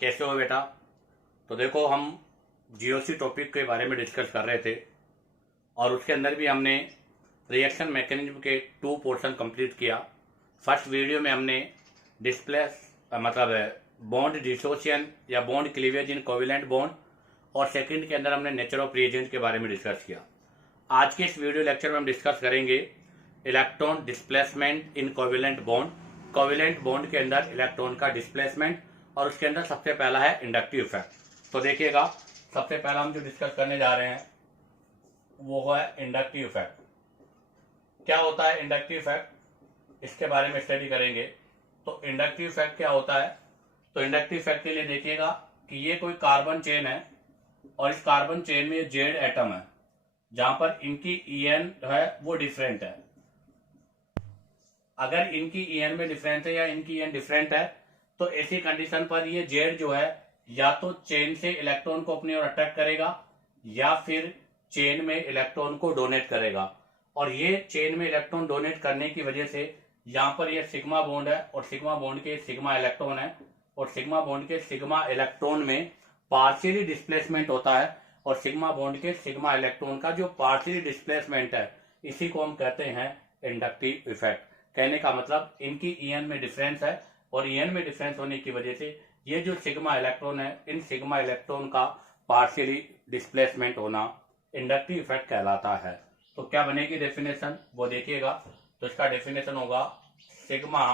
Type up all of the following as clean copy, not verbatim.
कैसे हो बेटा। तो देखो, हम जीओसी टॉपिक के बारे में डिस्कस कर रहे थे और उसके अंदर भी हमने रिएक्शन मैकेनिज्म के 2 पोर्शन कंप्लीट किया। फर्स्ट वीडियो में हमने डिस्प्लेस मतलब बॉन्ड डिसोसिएशन या बॉन्ड क्लीवेज इन कोवेलेंट बॉन्ड, और सेकंड के अंदर हमने नेचर ऑफ रिएजेंट के बारे में डिस्कस किया। आज के इस वीडियो लेक्चर में हम डिस्कस करेंगे electron displacement in covalent bond. Covalent bond के अंदर इलेक्ट्रॉन का डिस्प्लेसमेंट, और उसके अंदर सबसे पहला है इंडक्टिव इफेक्ट। तो देखिएगा, सबसे पहला हम जो डिस्कस करने जा रहे हैं वो है इंडक्टिव इफेक्ट। क्या होता है इंडक्टिव इफेक्ट, इसके बारे में स्टडी करेंगे। तो इंडक्टिव इफेक्ट क्या होता है, तो इंडक्टिव इफेक्ट के लिए देखिएगा कि ये कोई कार्बन चेन है और इस कार्बन चेन में जेड एटम है जहां पर इनकी ईएन है वो डिफरेंट है। अगर इनकी ईएन में डिफरेंस है या इनकी ईएन डिफरेंट है तो ऐसी कंडीशन पर ये जेड जो है या तो चेन से इलेक्ट्रॉन को अपनी ओर अट्रैक्ट करेगा या फिर चेन में इलेक्ट्रॉन को डोनेट करेगा। और ये चेन में इलेक्ट्रॉन डोनेट करने की वजह से यहाँ पर ये सिग्मा बॉन्ड है और सिग्मा बॉन्ड के सिग्मा इलेक्ट्रॉन है, और सिग्मा बॉन्ड के सिग्मा इलेक्ट्रॉन में पार्शियली डिस्प्लेसमेंट होता है। और सिग्मा बॉन्ड के सिग्मा इलेक्ट्रॉन का जो पार्शियली डिस्प्लेसमेंट है इसी को हम कहते हैं इंडक्टिव इफेक्ट। कहने का मतलब इनकी ईएन में डिफरेंस है और ईएन में डिफरेंस होने की वजह से ये जो सिग्मा इलेक्ट्रॉन है इन सिग्मा इलेक्ट्रॉन का पार्शियली डिस्प्लेसमेंट होना इंडक्टिव इफेक्ट कहलाता है। तो क्या बनेगी डेफिनेशन वो देखिएगा। तो इसका डेफिनेशन होगा sigma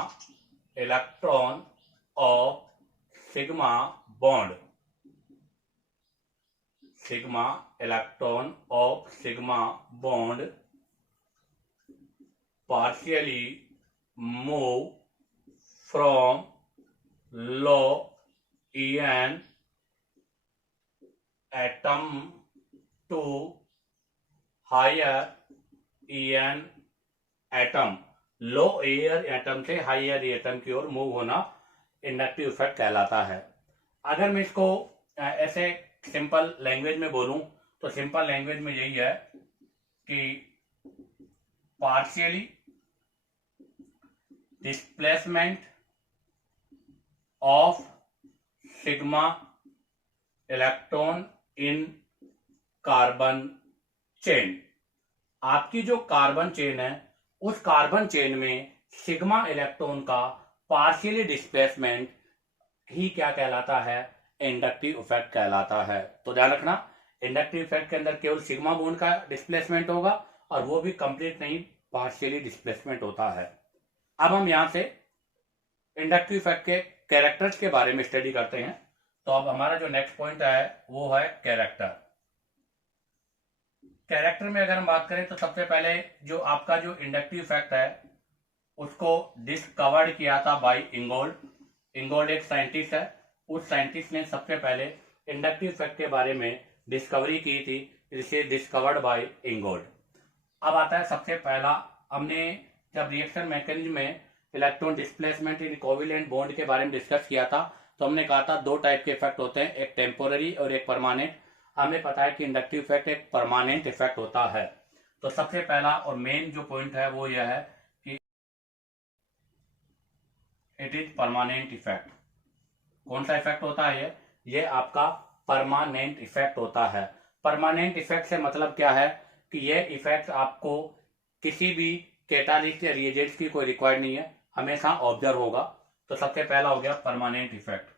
electron of sigma bond, sigma electron of sigma bond partially move from low En atom to higher En atom। Low air atom से हायर एटम की ओर मूव होना इंडक्टिव इफेक्ट कहलाता है। अगर मैं इसको ऐसे सिंपल लैंग्वेज में बोलूं तो सिंपल लैंग्वेज में यही है कि partially displacement of sigma electron in carbon chain. आपकी जो कार्बन चेन है उस कार्बन चेन में सिग्मा इलेक्ट्रॉन का पार्शियली डिस्प्लेसमेंट ही क्या कहलाता है, इंडक्टिव इफेक्ट कहलाता है। तो ध्यान रखना, इंडक्टिव इफेक्ट के अंदर केवल सिग्मा बॉन्ड का डिस्प्लेसमेंट होगा और वो भी कंप्लीट नहीं, पार्शियली डिस्प्लेसमेंट होता है। अब हम यहां से इंडक्टिव इफेक्ट के कैरेक्टर्स के बारे में स्टडी करते हैं। तो अब हमारा जो नेक्स्ट पॉइंट है वो है कैरेक्टर। कैरेक्टर में अगर हम बात करें तो सबसे पहले जो आपका जो इंडक्टिव इफेक्ट है उसको डिस्कवर्ड किया था बाय इंगोल्ड। इंगोल्ड एक साइंटिस्ट है, उस साइंटिस्ट ने सबसे पहले इंडक्टिव इफेक्ट के बारे में डिस्कवरी की थी, इसे डिस्कवर्ड बाय इंगोल्ड। अब आता है सबसे पहला, हमने जब रिएक्शन मैकेनिज्म में electron displacement in covalent bond के बारे में डिस्कस किया था तो हमने कहा था 2 टाइप के इफेक्ट होते हैं, एक टेम्पोररी और एक परमानेंट। हमें पता है कि इंडक्टिव इफेक्ट एक परमानेंट इफेक्ट होता है। तो सबसे पहला और मेन जो पॉइंट है वो यह है कि इट इज परमानेंट इफेक्ट। कौन सा इफेक्ट होता है ये आपका परमानेंट इफेक्ट होता है। परमानेंट इफेक्ट से मतलब क्या है कि यह इफेक्ट आपको किसी भी कैटालिस्ट या रिएजेंट्स की कोई रिक्वायर्ड नहीं है, हमेशा ऑब्जर्व होगा। तो सबसे पहला हो गया परमानेंट इफेक्ट।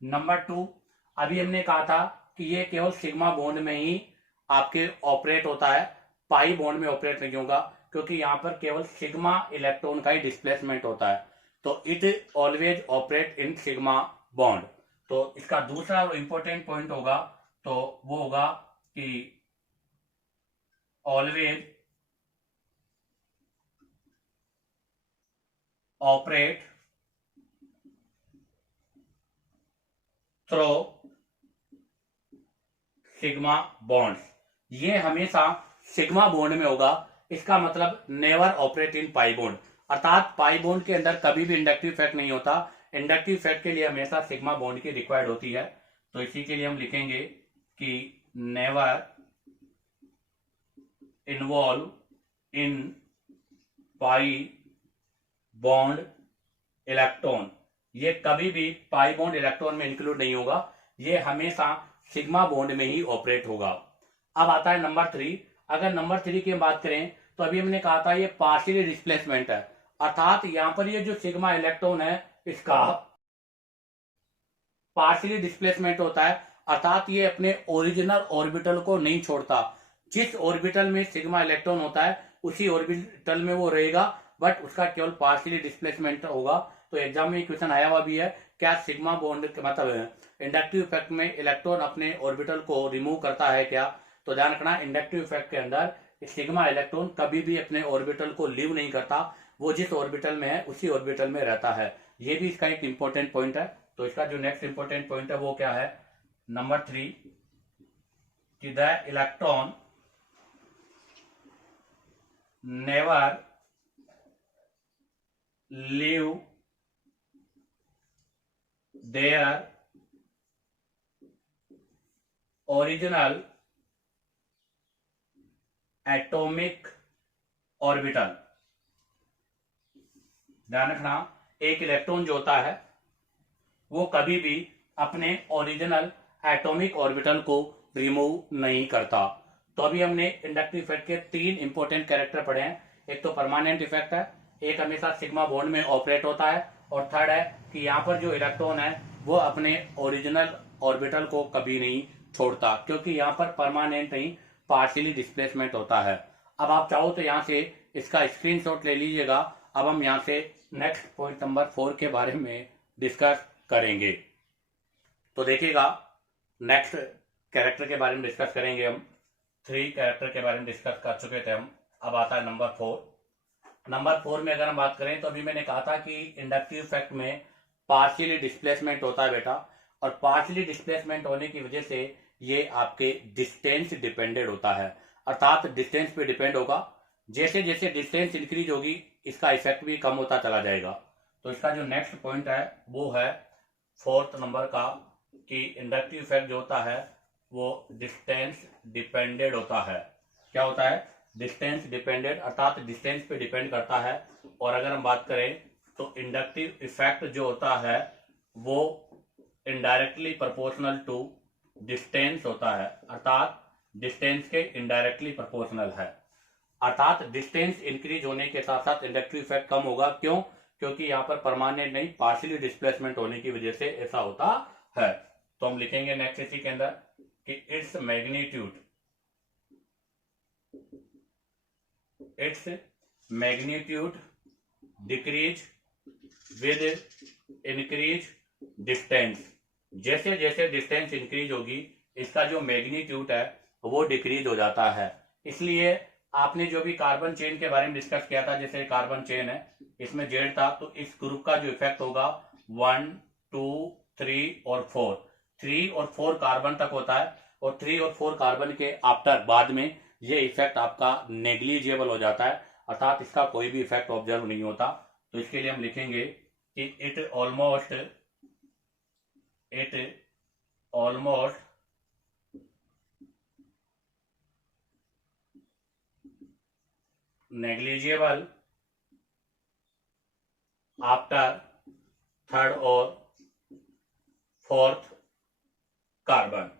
नंबर 2, अभी हमने कहा था कि ये केवल सिग्मा बॉन्ड में ही आपके ऑपरेट होता है, पाई बॉन्ड में ऑपरेट नहीं होगा क्योंकि यहाँ पर केवल सिग्मा इलेक्ट्रॉन का ही डिस्प्लेसमेंट होता है। तो it always operate in sigma bond. तो इसका दूसरा इंपॉर्टेंट पॉइंट होगा तो वो होगा कि always operate through sigma bonds. ये हमेशा सिग्मा बॉन्ड में होगा, इसका मतलब never operate in pi bond, अर्थात पाई बॉन्ड के अंदर कभी भी इंडक्टिव इफेक्ट नहीं होता। इंडक्टिव इफेक्ट के लिए हमेशा सिग्मा बॉन्ड की रिक्वायर्ड होती है। तो इसी के लिए हम लिखेंगे कि never involve in pi bond electron. ये कभी भी पाई बॉन्ड इलेक्ट्रॉन में इंक्लूड नहीं होगा, ये हमेशा सिग्मा बॉन्ड में ही ऑपरेट होगा। अब आता है नंबर 3। अगर नंबर 3 की बात करें तो अभी हमने कहा था ये पार्शियली डिस्प्लेसमेंट है, अर्थात यहां पर ये जो सिग्मा इलेक्ट्रॉन है इसका पार्शियली डिस्प्लेसमेंट होता है, अर्थात ये अपने ओरिजिनल ऑर्बिटल को नहीं छोड़ता। जिस ऑर्बिटल में सिग्मा इलेक्ट्रॉन होता है उसी ऑर्बिटल में वो रहेगा, बट उसका केवल पार्शियली डिस्प्लेसमेंट होगा। तो एग्जाम में क्वेश्चन आया हुआ भी है, क्या सिग्मा बॉन्ड मतलब इंडक्टिव इफेक्ट में इलेक्ट्रॉन अपने ऑर्बिटल को रिमूव करता है क्या? तो ध्यान रखना, इंडक्टिव इफेक्ट के अंदर सिग्मा इलेक्ट्रॉन कभी भी अपने ऑर्बिटल को लीव नहीं करता, वो जिस ऑर्बिटल में है उसी ऑर्बिटल में रहता है। ये भी इसका एक इंपॉर्टेंट पॉइंट है। तो इसका जो नेक्स्ट इंपॉर्टेंट पॉइंट है वो क्या है, नंबर 3, कि the electron never leave their original atomic orbital. ध्यान रखना, एक इलेक्ट्रॉन जो होता है वो कभी भी अपने ओरिजिनल एटॉमिक ऑर्बिटल को रिमूव नहीं करता। तो अभी हमने इंडक्टिव इफेक्ट के 3 इंपॉर्टेंट कैरेक्टर पढ़े हैं। एक तो परमानेंट इफेक्ट है, एक हमेशा सिग्मा बॉन्ड में ऑपरेट होता है, और थर्ड है कि यहाँ पर जो इलेक्ट्रॉन है वो अपने ओरिजिनल ऑर्बिटल को कभी नहीं छोड़ता, क्योंकि यहाँ पर परमानेंट नहीं पार्शियली डिस्प्लेसमेंट होता है। अब आप चाहो तो यहाँ से इसका स्क्रीनशॉट ले लीजिएगा। अब हम यहाँ से नेक्स्ट पॉइंट नंबर 4 के बारे में डिस्कस करेंगे। तो देखिएगा, नेक्स्ट कैरेक्टर के बारे में डिस्कस करेंगे हम। 3 कैरेक्टर के बारे में डिस्कस कर चुके थे हम। अब आता है नंबर 4। नंबर 4 में अगर हम बात करें तो अभी मैंने कहा था कि इंडक्टिव इफेक्ट में पार्शियली डिस्प्लेसमेंट होता है बेटा, और पार्शियली डिस्प्लेसमेंट होने की वजह से ये आपके डिस्टेंस डिपेंडेड होता है, अर्थात डिस्टेंस पे डिपेंड होगा। जैसे जैसे डिस्टेंस इंक्रीज होगी इसका इफेक्ट भी कम होता चला जाएगा। तो इसका जो नेक्स्ट पॉइंट है वो है 4th नंबर का, कि इंडक्टिव इफेक्ट जो होता है वो डिस्टेंस डिपेंडेड होता है। क्या होता है? डिस्टेंस डिपेंडेड, अर्थात डिस्टेंस पे डिपेंड करता है। और अगर हम बात करें तो इंडक्टिव इफेक्ट जो होता है वो इनडायरेक्टली प्रोपोर्शनल टू डिस्टेंस होता है, अर्थात डिस्टेंस के इनडायरेक्टली प्रोपोर्शनल है। अर्थात डिस्टेंस इंक्रीज होने के साथ साथ इंडक्टिव इफेक्ट कम होगा। क्यों? क्योंकि यहाँ पर परमानेंट नहीं पार्शियली डिस्प्लेसमेंट होने की वजह से ऐसा होता है। तो हम लिखेंगे नेक्स्ट इसी के अंदर कि its magnitude decrease with increase distance. जैसे जैसे डिस्टेंस इंक्रीज होगी इसका जो मैग्नीट्यूड है वो डिक्रीज हो जाता है। इसलिए आपने जो भी कार्बन चेन के बारे में डिस्कस किया था, जैसे कार्बन चेन है इसमें जेड था, तो इस ग्रुप का जो इफेक्ट होगा 1, 2, 3 और 4, 3 और 4 कार्बन तक होता है, और 3 और 4 कार्बन के आफ्टर बाद में ये इफेक्ट आपका नेग्लिजिबल हो जाता है, अर्थात इसका कोई भी इफेक्ट ऑब्जर्व नहीं होता। तो इसके लिए हम लिखेंगे कि it almost negligible after 3rd और 4th कार्बन।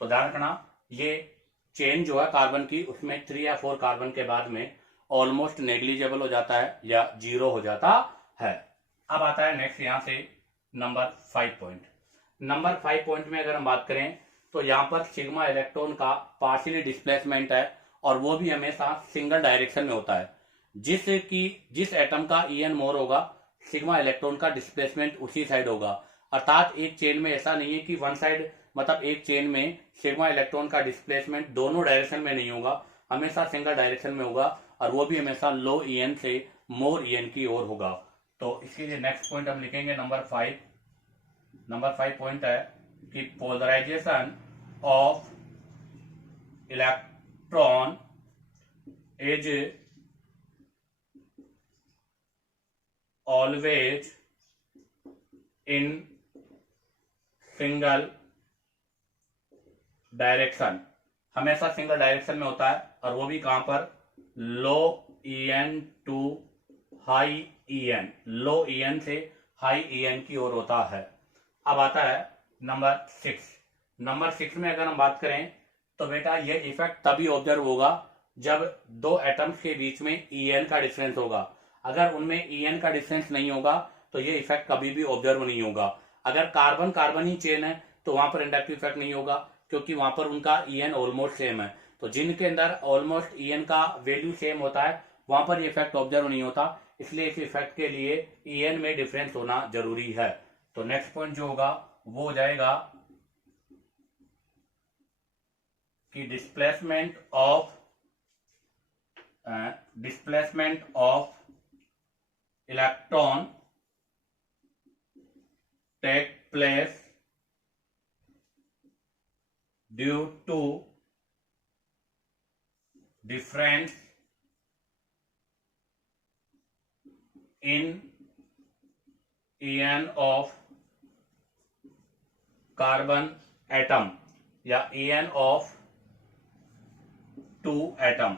तो ध्यान रखना, ये चेन जो है कार्बन की उसमें 3 या 4 कार्बन के बाद में ऑलमोस्ट नेग्लिजिबल हो जाता है या 0 हो जाता है। अब आता है नेक्स्ट यहाँ से नंबर 5 पॉइंट। नंबर 5 पॉइंट में अगर हम बात करें तो यहाँ पर सिग्मा इलेक्ट्रॉन का पार्शियली डिस्प्लेसमेंट है, और वो भी हमेशा सिंगल डायरेक्शन में होता है। जिस एटम का EN मोर होगा सिग्मा इलेक्ट्रॉन का डिस्प्लेसमेंट उसी साइड होगा, अर्थात एक चेन में ऐसा नहीं है कि वन साइड, मतलब एक चेन में सिग्मा इलेक्ट्रॉन का डिस्प्लेसमेंट दोनों डायरेक्शन में नहीं होगा, हमेशा सिंगल डायरेक्शन में होगा, और वो भी हमेशा लो EN से मोर EN की ओर होगा। तो इसके लिए नेक्स्ट पॉइंट हम लिखेंगे नंबर 5। नंबर 5 पॉइंट है कि polarisation of electron is always in single direction, हमेशा सिंगल डायरेक्शन में होता है, और वो भी कहां पर? Low EN to high EN, low EN से हाई EN की ओर होता है। अब आता है नंबर 6। नंबर 6 में अगर हम बात करें तो बेटा ये इफेक्ट तभी ऑब्जर्व होगा जब दो एटम्स के बीच में EN का डिफरेंस होगा। अगर उनमें EN का डिफरेंस नहीं होगा तो ये इफेक्ट कभी भी ऑब्जर्व नहीं होगा। अगर कार्बन कार्बन ही चेन है तो वहां पर इंडक्टिव इफेक्ट नहीं होगा, क्योंकि वहां पर उनका EN ऑलमोस्ट सेम है। तो जिनके अंदर ऑलमोस्ट EN का वैल्यू सेम होता है वहां पर ये इफेक्ट ऑब्जर्व नहीं होता, इसलिए इस इफेक्ट के लिए EN में डिफरेंस होना जरूरी है। तो नेक्स्ट पॉइंट जो होगा वो हो जाएगा कि displacement of electron take place due to difference in EN of carbon atom या EN ऑफ 2 एटम।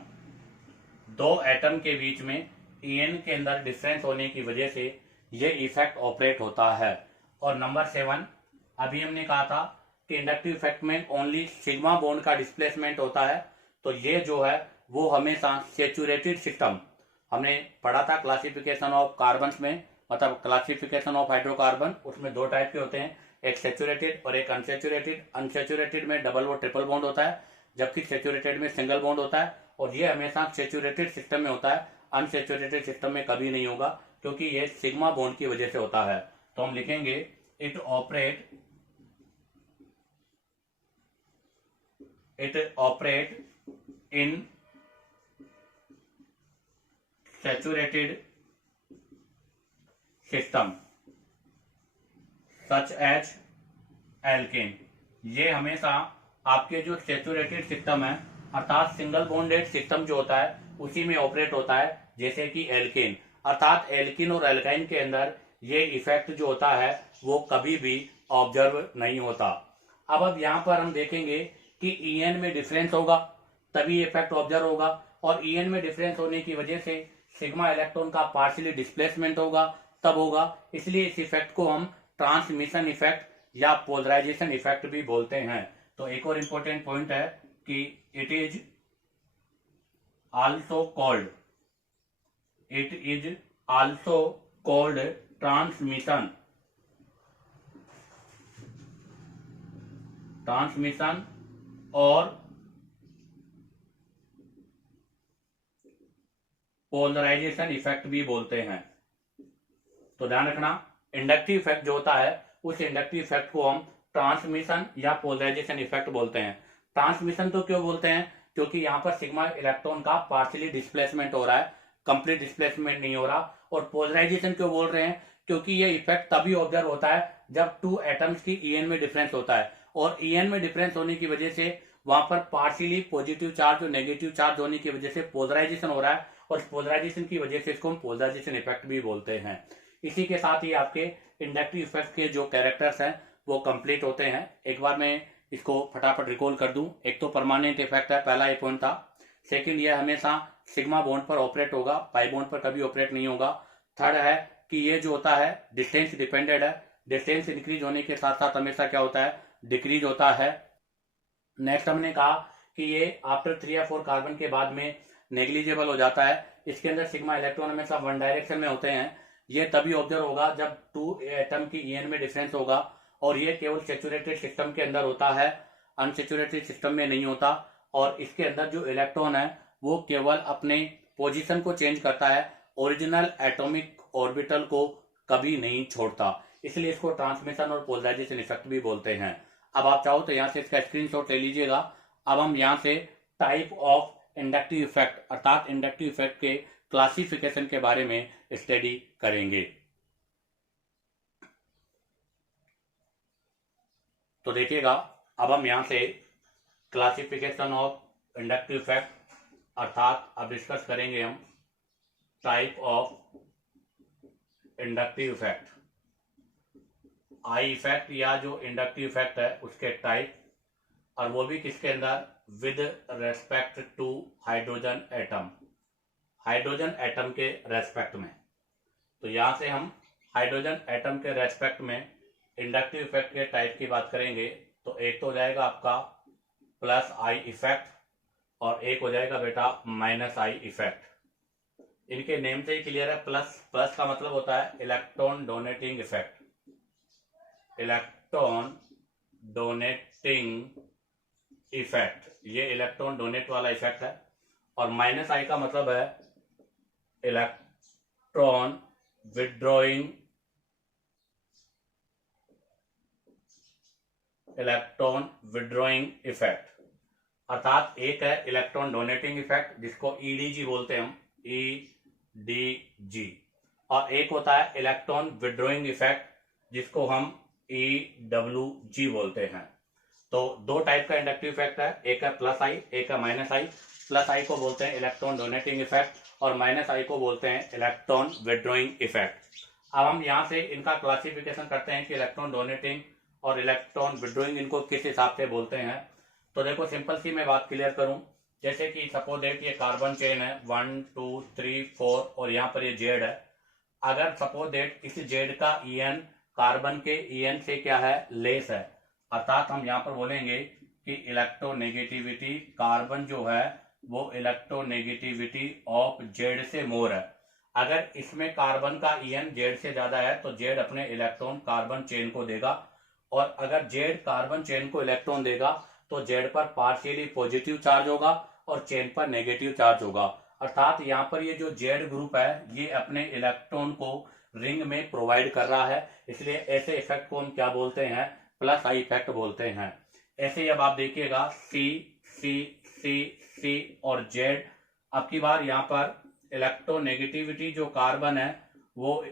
दो एटम के बीच में EN के अंदर डिफरेंस होने की वजह से ये इफेक्ट ऑपरेट होता है। और नंबर 7 अभी हमने कहा था कि इंडक्टिव इफेक्ट में ओनली सिग्मा बॉन्ड का डिस्प्लेसमेंट होता है। तो ये जो है वो हमेशा सेचुरेटेड सिस्टम, हमने पढ़ा था क्लासिफिकेशन ऑफ कार्बन्स में, मतलब क्लासिफिकेशन ऑफ हाइड्रोकार्बन, उसमें दो टाइप के होते हैं, एक सेचुरेटेड और एक अनसेचुरेटेड। अनसेचुरेटेड में डबल और ट्रिपल बॉन्ड होता है, जबकि सेचुरेटेड में सिंगल बॉन्ड होता है। और ये हमेशा सेचुरेटेड सिस्टम में होता है, अनसेचुरेटेड सिस्टम में कभी नहीं होगा, क्योंकि ये सिग्मा बॉन्ड की वजह से होता है। तो हम लिखेंगे it operate in saturated system such as alkane। ये हमेशा आपके जो सेचुरेटेड सिस्टम है अर्थात सिंगल बॉन्डेड सिस्टम जो होता है उसी में ऑपरेट होता है, जैसे कि एल्केन। अर्थात एल्किन और एल्काइन के अंदर ये इफेक्ट जो होता है वो कभी भी ऑब्जर्व नहीं होता। अब यहाँ पर हम देखेंगे कि EN में डिफरेंस होगा तभी इफेक्ट ऑब्जर्व होगा, और EN में डिफरेंस होने की वजह से सिग्मा इलेक्ट्रॉन का पार्शियली डिस्प्लेसमेंट होगा तब होगा। इसलिए इस इफेक्ट को हम ट्रांसमिशन इफेक्ट या पोलराइजेशन इफेक्ट भी बोलते हैं। तो एक और इंपॉर्टेंट पॉइंट है कि it is also called transmission और पोलराइजेशन इफेक्ट भी बोलते हैं। तो ध्यान रखना, इंडक्टिव इफेक्ट जो होता है उस इंडक्टिव इफेक्ट को हम ट्रांसमिशन या पोलराइजेशन इफेक्ट बोलते हैं। ट्रांसमिशन तो क्यों बोलते हैं, क्योंकि यहाँ पर सिग्मा इलेक्ट्रॉन का पार्शियली डिस्प्लेसमेंट हो रहा है, कंप्लीट डिस्प्लेसमेंट नहीं हो रहा। और पोलराइजेशन क्यों बोल रहे हैं, क्योंकि ये इफेक्ट तभी ऑब्जर्व होता है जब टू एटम्स की EN में डिफरेंस होता है, और EN में डिफरेंस होने की वजह से वहां पर पार्शियली पॉजिटिव चार्ज और नेगेटिव चार्ज होने की वजह से पोलराइजेशन हो रहा है, और पोलराइजेशन की वजह से इसको हम पोलराइजेशन इफेक्ट भी बोलते हैं। इसी के साथ ही आपके इंडक्टिव इफेक्ट के जो कैरेक्टर्स हैं वो कंप्लीट होते हैं। एक बार मैं इसको फटाफट रिकॉल कर दूं। एक तो परमानेंट इफेक्ट है, पहला ये पॉइंट था। सेकंड, ये हमेशा सिग्मा बॉन्ड पर ऑपरेट होगा, पाई बॉन्ड पर कभी ऑपरेट नहीं होगा। थर्ड है कि ये जो होता है डिस्टेंस डिपेंडेंट है, डिस्टेंस इंक्रीज होने के साथ साथ हमेशा क्या होता है, डिक्रीज होता है। नेक्स्ट हमने कहा कि ये आफ्टर 3 या 4 कार्बन के बाद में नेग्लिजिबल हो जाता है। इसके अंदर सिग्मा इलेक्ट्रॉन हमेशा वन डायरेक्शन में होते हैं। ये तभी ऑब्जर्व होगा जब 2 एटम की EN में डिफरेंस होगा, और ये केवल सेचुरेटेड सिस्टम के अंदर होता है, अनसेचुरेटेड सिस्टम में नहीं होता। और इसके अंदर जो इलेक्ट्रॉन है वो केवल अपने पोजीशन को चेंज करता है, ओरिजिनल एटॉमिक ऑर्बिटल को कभी नहीं छोड़ता, इसलिए इसको ट्रांसमिशन और पोलराइजेशन इफेक्ट भी बोलते हैं। अब आप चाहो तो यहाँ से इसका स्क्रीनशॉट ले लीजिएगा। अब हम यहाँ से टाइप ऑफ इंडक्टिव इफेक्ट अर्थात इंडक्टिव इफेक्ट के क्लासिफिकेशन के बारे में स्टडी करेंगे। तो देखिएगा, अब हम यहां से क्लासिफिकेशन ऑफ इंडक्टिव इफेक्ट अर्थात अब डिस्कस करेंगे हम type of inductive effect. I effect या जो इंडक्टिव इफेक्ट है उसके टाइप, और वो भी किसके अंदर, with respect to hydrogen atom, hydrogen atom के रेस्पेक्ट में। तो यहां से हम हाइड्रोजन एटम के रेस्पेक्ट में इंडक्टिव इफेक्ट के टाइप की बात करेंगे तो एक तो हो जाएगा आपका प्लस आई इफेक्ट और एक हो जाएगा बेटा माइनस आई इफेक्ट। इनके नेम से ही क्लियर है। प्लस प्लस का मतलब होता है electron donating effect, electron donating effect, ये इलेक्ट्रॉन डोनेट वाला इफेक्ट है। और माइनस आई का मतलब है electron withdrawing, electron withdrawing effect. अर्थात एक है इलेक्ट्रॉन डोनेटिंग इफेक्ट जिसको ईडीजी बोलते हैं हम, ईडीजी, और एक होता है इलेक्ट्रॉन विड्रॉइंग इफेक्ट जिसको हम ईडब्ल्यूजी बोलते हैं। तो दो टाइप का इंडक्टिव इफेक्ट है, एक है प्लस आई, एक है माइनस आई। प्लस आई को बोलते हैं इलेक्ट्रॉन डोनेटिंग इफेक्ट और माइनस आई को बोलते हैं इलेक्ट्रॉन विड्रॉइंग इफेक्ट। अब हम यहाँ से इनका क्लासिफिकेशन करते हैं कि इलेक्ट्रॉन डोनेटिंग और इलेक्ट्रॉन विड्रॉइंग इनको किस हिसाब से बोलते हैं। तो देखो सिंपल सी मैं बात क्लियर करूं, जैसे कि सपोज दैट ये कार्बन चेन है 1 2 3 4 और यहाँ पर ये जेड है। अगर सपोज दैट इस जेड का ईएन कार्बन के ईएन से क्या है, लेस है, अर्थात हम यहाँ पर बोलेंगे कि इलेक्ट्रोनेगेटिविटी कार्बन जो है वो इलेक्ट्रोनेगेटिविटी ऑफ जेड से मोर है। अगर इसमें कार्बन का ईएन जेड से ज्यादा है तो जेड अपने इलेक्ट्रॉन कार्बन चेन को देगा, और अगर जेड कार्बन चेन को इलेक्ट्रॉन देगा तो जेड पर पार्शियली पॉजिटिव चार्ज होगा और चेन पर नेगेटिव चार्ज होगा। अर्थात यहाँ पर ये जो जेड ग्रुप है ये अपने इलेक्ट्रॉन को रिंग में प्रोवाइड कर रहा है, इसलिए ऐसे इफेक्ट को हम क्या बोलते हैं, प्लस आई इफेक्ट बोलते हैं। ऐसे अब आप देखिएगा सी सी सी सी और जेड। अब की बार यहाँ पर इलेक्ट्रोनेगेटिविटी जो कार्बन है वो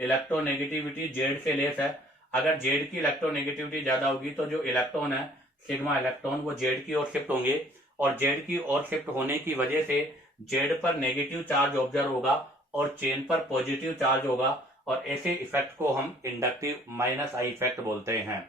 इलेक्ट्रोनेगेटिविटी जेड से लेस है। अगर जेड की इलेक्ट्रोनेगेटिविटी ज्यादा होगी तो जो इलेक्ट्रॉन है सिग्मा इलेक्ट्रॉन वो जेड की ओर शिफ्ट होंगे, और जेड की ओर शिफ्ट होने की वजह से जेड पर नेगेटिव चार्ज ऑब्जर्व होगा और चेन पर पॉजिटिव चार्ज होगा, और ऐसे इफेक्ट को हम इंडक्टिव माइनस आई इफेक्ट बोलते हैं।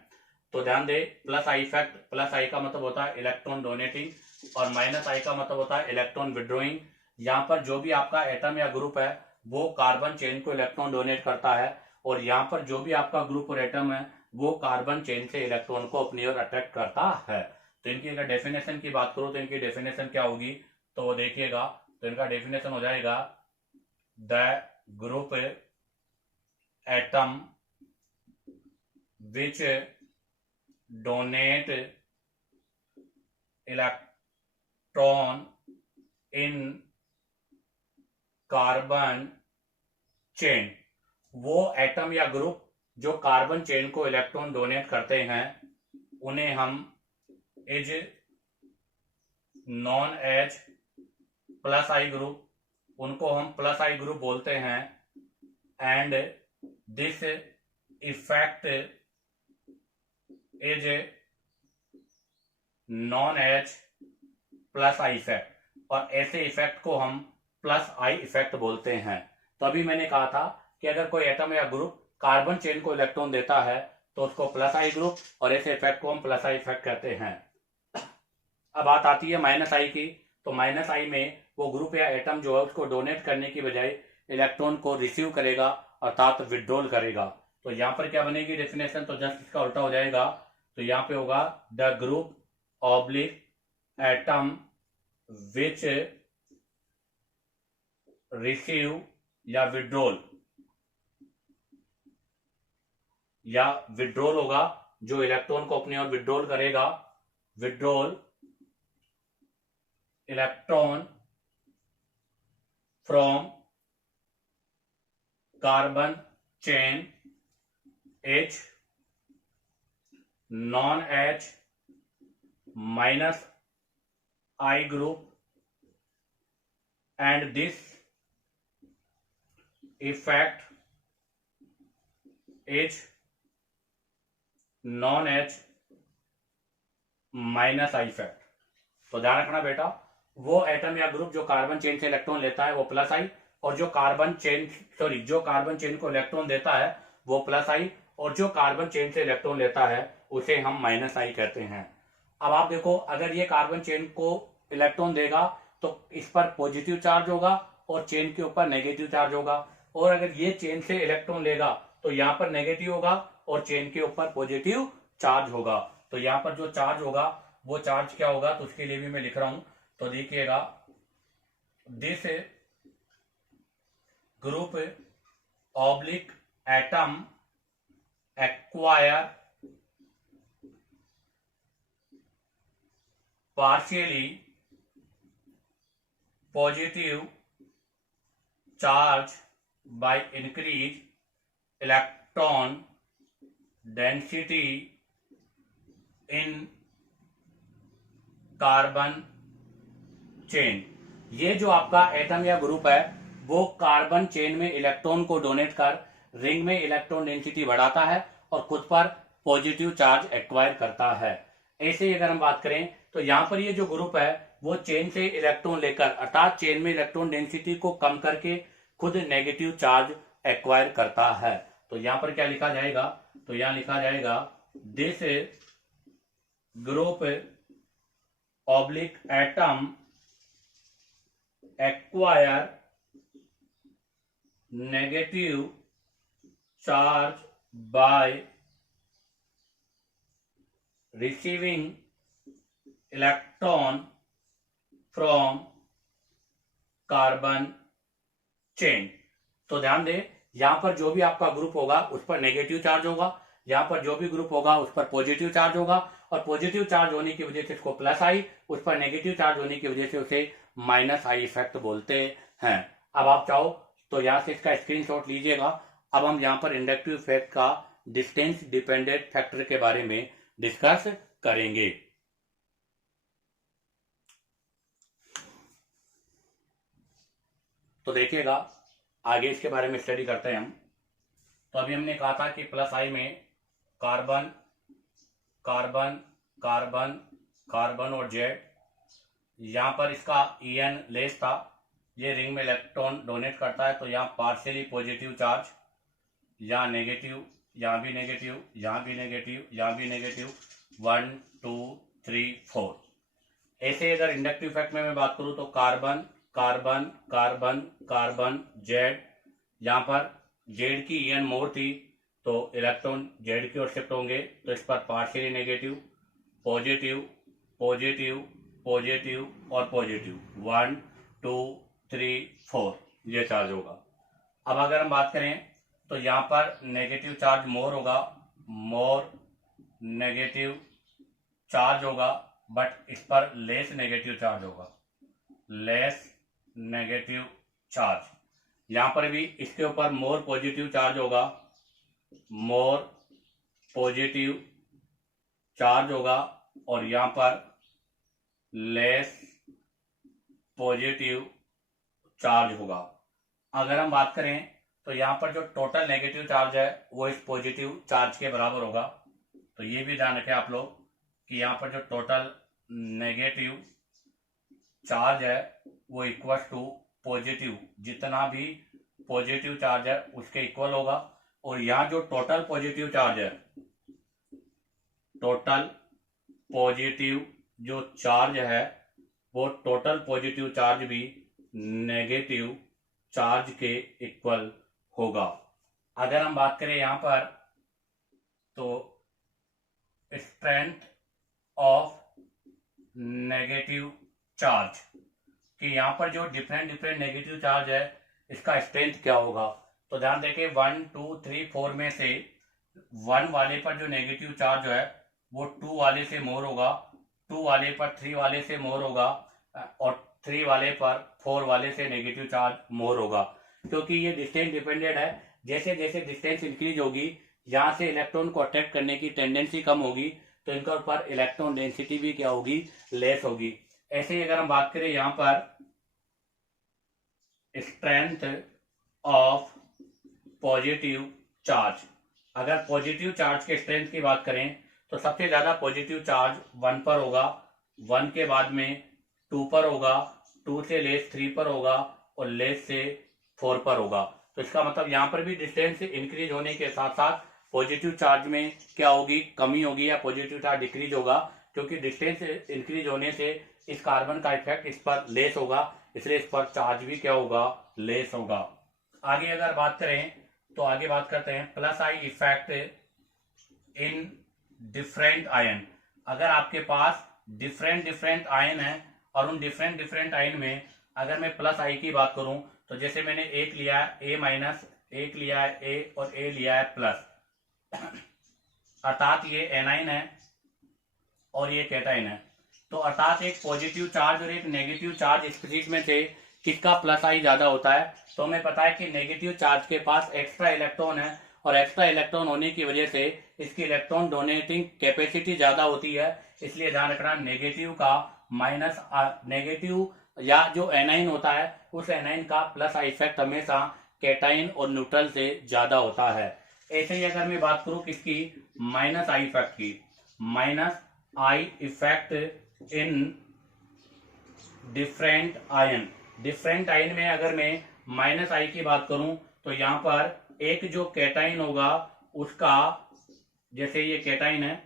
तो ध्यान दे, प्लस आई इफेक्ट, प्लस आई का मतलब होता है इलेक्ट्रॉन डोनेटिंग और माइनस आई का मतलब होता है इलेक्ट्रॉन विड्रॉइंग। यहाँ पर जो भी आपका एटम या ग्रुप है वो कार्बन चेन को इलेक्ट्रॉन डोनेट करता है, और यहाँ पर जो भी आपका ग्रुप और एटम है वो कार्बन चेन से इलेक्ट्रॉन को अपनी ओर अट्रैक्ट करता है। तो इनकी अगर डेफिनेशन की बात करूं तो इनकी डेफिनेशन क्या होगी, तो वो देखिएगा, तो इनका डेफिनेशन हो जाएगा the group atom which donate electron in carbon chain, वो एटम या ग्रुप जो कार्बन चेन को इलेक्ट्रॉन डोनेट करते हैं उन्हें हम is known as plus I group, उनको हम प्लस आई ग्रुप बोलते हैं। And this effect is known as plus I effect, और ऐसे इफेक्ट को हम प्लस आई इफेक्ट बोलते हैं। तो अभी मैंने कहा था कि अगर कोई एटम या ग्रुप कार्बन चेन को इलेक्ट्रॉन देता है तो उसको प्लस आई ग्रुप, और ऐसे इफेक्ट को हम प्लस आई इफेक्ट कहते हैं। अब बात आती है माइनस आई की, तो माइनस आई में वो ग्रुप या एटम जो है उसको डोनेट करने की बजाय इलेक्ट्रॉन को रिसीव करेगा अर्थात विड्रॉल करेगा। तो यहाँ पर क्या बनेगी डेफिनेशन, तो जस्ट इसका उल्टा हो जाएगा। तो यहाँ पे होगा the group oblique atom which receive या विड्रॉल, या विड्रॉल होगा जो इलेक्ट्रॉन को अपनी ओर विड्रॉल करेगा, withdrawal electron from carbon chain H non H minus I group, and this effect is non H minus I effect. तो ध्यान रखना बेटा, वो एटम या ग्रुप जो कार्बन चेन से इलेक्ट्रॉन लेता है वो प्लस आई, और जो कार्बन चेन को इलेक्ट्रॉन देता है वो प्लस आई, और जो कार्बन चेन से इलेक्ट्रॉन लेता है उसे हम माइनस आई कहते हैं। अब आप देखो, अगर ये कार्बन चेन को इलेक्ट्रॉन देगा तो इस पर पॉजिटिव चार्ज होगा और चेन के ऊपर नेगेटिव चार्ज होगा। और अगर ये चेन से इलेक्ट्रॉन लेगा तो यहाँ पर नेगेटिव होगा और चेन के ऊपर पॉजिटिव चार्ज होगा। तो यहाँ पर जो चार्ज होगा वो चार्ज क्या होगा, तो उसके लिए भी मैं लिख रहा हूं। तो देखिएगा, this group oblique atom acquire partially positive charge by increased electron density in carbon chain. ये जो आपका एटम या ग्रुप है वो कार्बन चेन में इलेक्ट्रॉन को डोनेट कर रिंग में इलेक्ट्रॉन डेंसिटी बढ़ाता है और खुद पर पॉजिटिव चार्ज एक्वायर करता है। ऐसे ही अगर हम बात करें तो यहाँ पर ये जो ग्रुप है वो चेन से इलेक्ट्रॉन लेकर अर्थात चेन में इलेक्ट्रॉन डेंसिटी को कम करके खुद नेगेटिव चार्ज एक्वायर करता है। तो यहाँ पर क्या लिखा जाएगा, तो यहाँ लिखा जाएगा this group oblique atom acquire negative charge by receiving electron from carbon chain. तो ध्यान दें, यहां पर जो भी आपका ग्रुप होगा उस पर नेगेटिव चार्ज होगा, यहां पर जो भी ग्रुप होगा उस पर पॉजिटिव चार्ज होगा, और पॉजिटिव चार्ज होने की वजह से इसको प्लस आई, उस पर नेगेटिव चार्ज होने की वजह से उसे माइनस आई इफेक्ट बोलते हैं। अब आप चाहो तो यहां से इसका स्क्रीनशॉट लीजिएगा। अब हम यहां पर इंडक्टिव इफेक्ट का डिस्टेंस डिपेंडेंट फैक्टर के बारे में डिस्कस करेंगे। तो देखिएगा, आगे इसके बारे में स्टडी करते हैं हम। तो अभी हमने कहा था कि प्लस आई में कार्बन कार्बन कार्बन कार्बन और जेड, यहां पर इसका En लेस था, ये रिंग में इलेक्ट्रॉन डोनेट करता है, तो यहाँ पार्शियली पॉजिटिव चार्ज, यहाँ नेगेटिव, यहाँ भी नेगेटिव, यहाँ भी नेगेटिव, यहाँ भी नेगेटिव, 1 2 3 4। ऐसे अगर इंडक्टिव इफेक्ट में मैं बात करूं तो carbon carbon carbon carbon Z, यहाँ पर जेड की En मोर थी तो इलेक्ट्रॉन जेड की ओर शिफ्ट होंगे, तो इस पर partially negative, positive positive positive और पॉजिटिव, 1 2 3 4 ये चार्ज होगा। अब अगर हम बात करें तो यहाँ पर नेगेटिव चार्ज मोर होगा, मोर नेगेटिव चार्ज होगा, बट इस पर लेस नेगेटिव चार्ज होगा, लेस नेगेटिव चार्ज। यहां पर भी इसके ऊपर मोर पॉजिटिव चार्ज होगा, मोर पॉजिटिव चार्ज होगा, और यहां पर लेस पॉजिटिव चार्ज होगा। अगर हम बात करें तो यहां पर जो टोटल नेगेटिव चार्ज है वो इस पॉजिटिव चार्ज के बराबर होगा। तो ये भी ध्यान रखें आप लोग कि यहाँ पर जो टोटल नेगेटिव चार्ज है वो इक्वल टू पॉजिटिव, जितना भी पॉजिटिव चार्ज है उसके इक्वल होगा, और यहाँ जो टोटल पॉजिटिव चार्ज है, टोटल पॉजिटिव जो चार्ज है वो टोटल पॉजिटिव चार्ज भी नेगेटिव चार्ज के इक्वल होगा। अगर हम बात करें यहाँ पर तो स्ट्रेंथ ऑफ नेगेटिव चार्ज कि यहाँ पर जो डिफरेंट नेगेटिव चार्ज है इसका स्ट्रेंथ क्या होगा, तो ध्यान देखें 1 2 3 4 में से 1 वाले पर जो नेगेटिव चार्ज है वो 2 वाले से मोर होगा, 2 वाले पर 3 वाले से मोर होगा, और 3 वाले पर 4 वाले से नेगेटिव चार्ज मोर होगा, क्योंकि ये डिस्टेंस डिपेंडेंट है। जैसे जैसे डिस्टेंस इंक्रीज होगी यहाँ से इलेक्ट्रॉन को अट्रैक्ट करने की टेंडेंसी कम होगी, तो इनके ऊपर इलेक्ट्रॉन डेंसिटी भी क्या होगी, लेस होगी। ऐसे ही अगर हम बात करें यहाँ पर स्ट्रेंथ ऑफ पॉजिटिव चार्ज, अगर पॉजिटिव चार्ज के स्ट्रेंथ की बात करें तो सबसे ज्यादा पॉजिटिव चार्ज 1 पर होगा, 1 के बाद में 2 पर होगा, 2 से लेस 3 पर होगा, और लेस से 4 पर होगा। तो इसका मतलब यहाँ पर भी डिस्टेंस इंक्रीज होने के साथ साथ पॉजिटिव चार्ज में क्या होगी, कमी होगी, या पॉजिटिव चार्ज डिक्रीज होगा, क्योंकि डिस्टेंस इंक्रीज होने से इस कार्बन का इफेक्ट इस पर लेस होगा, इसलिए इस पर चार्ज भी क्या होगा, लेस होगा। आगे अगर बात करें तो आगे बात करते हैं plus I effect in different ion. अगर आपके पास डिफरेंट डिफरेंट आयन है और उन डिफरेंट डिफरेंट आयन में अगर मैं प्लस आई की बात करूं तो जैसे मैंने एक लिया है ए माइनस, एक लिया है ए और ए लिया है प्लस, अर्थात ये एनाइन है और ये कैटाइन है। तो अर्थात एक पॉजिटिव चार्ज और एक नेगेटिव चार्ज स्पीशीज में से किसका प्लस आई ज्यादा होता है? तो हमें पता है कि नेगेटिव चार्ज के पास एक्स्ट्रा इलेक्ट्रॉन है और एक्स्ट्रा इलेक्ट्रॉन होने की वजह से इसकी इलेक्ट्रॉन डोनेटिंग कैपेसिटी ज्यादा होती है। इसलिए ध्यान रखना नेगेटिव का माइनस नेगेटिव या जो एनाइन होता है उस एनाइन का प्लस आई इफेक्ट हमेशा कैटाइन और न्यूट्रल से ज्यादा होता है। ऐसे ही अगर मैं बात करूं किसकी, माइनस आई इफेक्ट की, minus I effect in different ion. Different ion में अगर मैं माइनस आई की बात करूं तो यहां पर एक जो कैटाइन होगा उसका, जैसे ये कैटाइन है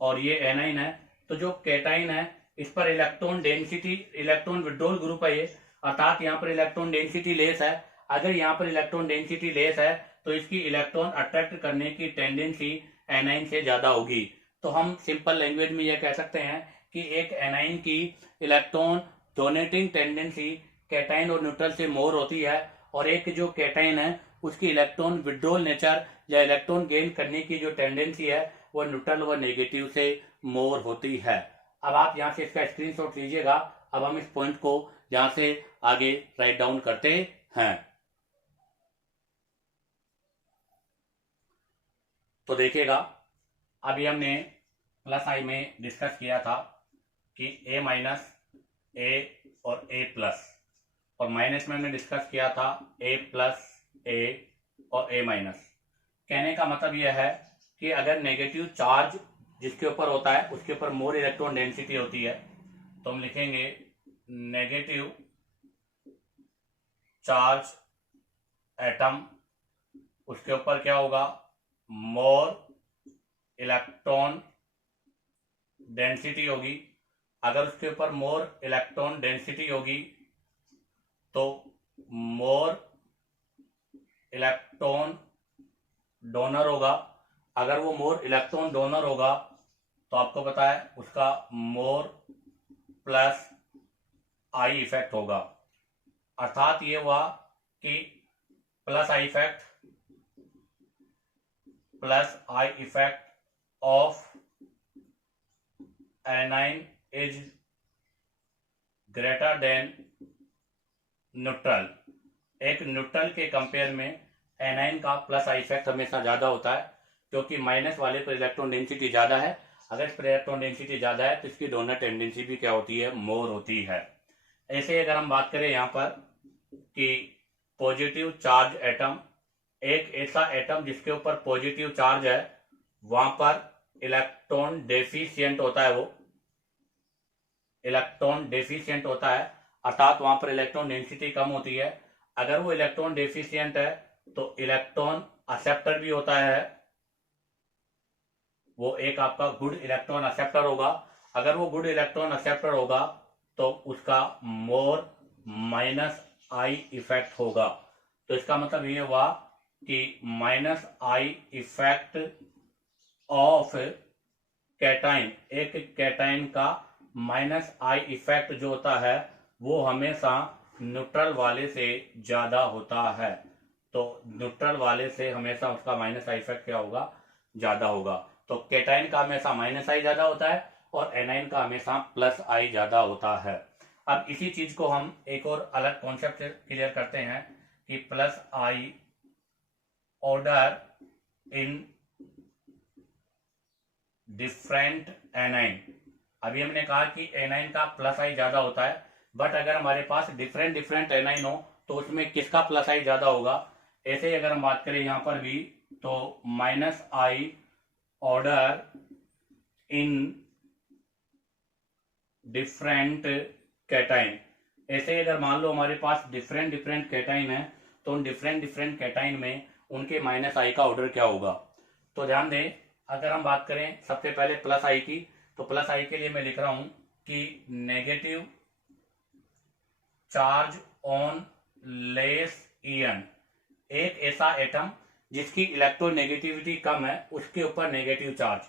और ये एनाइन है, तो जो कैटाइन है इस पर electron density, electron withdrawal group है ये, अर्थात यहाँ पर इलेक्ट्रॉन डेंसिटी लेस है। अगर यहाँ पर इलेक्ट्रॉन डेंसिटी लेस है तो इसकी इलेक्ट्रॉन अट्रैक्ट करने की टेंडेंसी एनाइन से ज्यादा होगी। तो हम सिंपल लैंग्वेज में यह कह सकते हैं कि एक एनाइन की इलेक्ट्रॉन डोनेटिंग टेंडेंसी कैटाइन और न्यूट्रल से मोर होती है और एक जो कैटाइन है उसकी इलेक्ट्रॉन विड्रॉल नेचर या इलेक्ट्रॉन गेन करने की जो टेंडेंसी है वो न्यूट्रल व नेगेटिव से मोर होती है। अब आप यहाँ से इसका स्क्रीनशॉट लीजिएगा। अब हम इस पॉइंट को यहाँ से आगे राइट डाउन करते हैं। तो देखिएगा, अभी हमने प्लस आई में डिस्कस किया था कि ए माइनस, ए और ए प्लस, और माइनस में हमने डिस्कस किया था ए प्लस, ए और ए माइनस। कहने का मतलब यह है कि अगर नेगेटिव चार्ज जिसके ऊपर होता है उसके ऊपर मोर इलेक्ट्रॉन डेंसिटी होती है तो हम लिखेंगे नेगेटिव चार्ज एटम, उसके ऊपर क्या होगा, मोर इलेक्ट्रॉन डेंसिटी होगी। अगर उसके ऊपर मोर इलेक्ट्रॉन डेंसिटी होगी तो मोर इलेक्ट्रॉन डोनर होगा। अगर वो मोर इलेक्ट्रॉन डोनर होगा तो आपको पता है उसका मोर प्लस आई इफेक्ट होगा। अर्थात ये हुआ कि plus I effect, plus I effect of anion is greater than neutral. एक न्यूट्रल के कंपेयर में एनाइन का प्लस आई इफेक्ट हमेशा ज्यादा होता है क्योंकि माइनस वाले पर इलेक्ट्रॉन डेंसिटी ज्यादा है। अगर इस पर इलेक्ट्रॉन डेंसिटी ज्यादा है तो इसकी डोनर टेंडेंसी भी क्या होती है, मोर होती है। ऐसे अगर हम बात करें यहाँ पर कि पॉजिटिव चार्ज एटम, एक ऐसा एटम जिसके ऊपर पॉजिटिव चार्ज है वहां पर इलेक्ट्रॉन डेफिशिएंट होता है, वो इलेक्ट्रॉन डेफिशिएंट होता है, अर्थात वहां पर इलेक्ट्रॉन डेंसिटी कम होती है। अगर वो इलेक्ट्रॉन डेफिशिएंट है तो इलेक्ट्रॉन एक्सेप्टर भी होता है, वो एक आपका गुड इलेक्ट्रॉन एक्सेप्टर होगा। अगर वो गुड इलेक्ट्रॉन एक्सेप्टर होगा तो उसका मोर माइनस आई इफेक्ट होगा। तो इसका मतलब ये हुआ कि minus I effect of cation, एक कैटाइन का माइनस आई इफेक्ट जो होता है वो हमेशा न्यूट्रल वाले से ज्यादा होता है। तो न्यूट्रल वाले से हमेशा उसका माइनस आई इफेक्ट क्या होगा, ज्यादा होगा। तो कैटाइन का हमेशा माइनस आई ज्यादा होता है और एनाइन का हमेशा प्लस आई ज्यादा होता है। अब इसी चीज को हम एक और अलग कॉन्सेप्ट से क्लियर करते हैं कि plus I order in different A9. अभी हमने कहा कि एनाइन का प्लस आई ज्यादा होता है, बट अगर हमारे पास डिफरेंट डिफरेंट एनाइन हो तो उसमें किसका प्लस आई ज्यादा होगा। ऐसे ही अगर हम बात करें यहां पर भी तो minus I order in different cation. ऐसे ही अगर मान लो हमारे पास डिफरेंट डिफरेंट कैटाइन है तो उन डिफरेंट डिफरेंट कैटाइन में उनके माइनस आई का ऑर्डर क्या होगा। तो ध्यान दें, अगर हम बात करें सबसे पहले प्लस आई की, तो प्लस आई के लिए मैं लिख रहा हूं कि negative charge on less EN. एक ऐसा एटम जिसकी इलेक्ट्रोनेगेटिविटी कम है उसके ऊपर नेगेटिव चार्ज,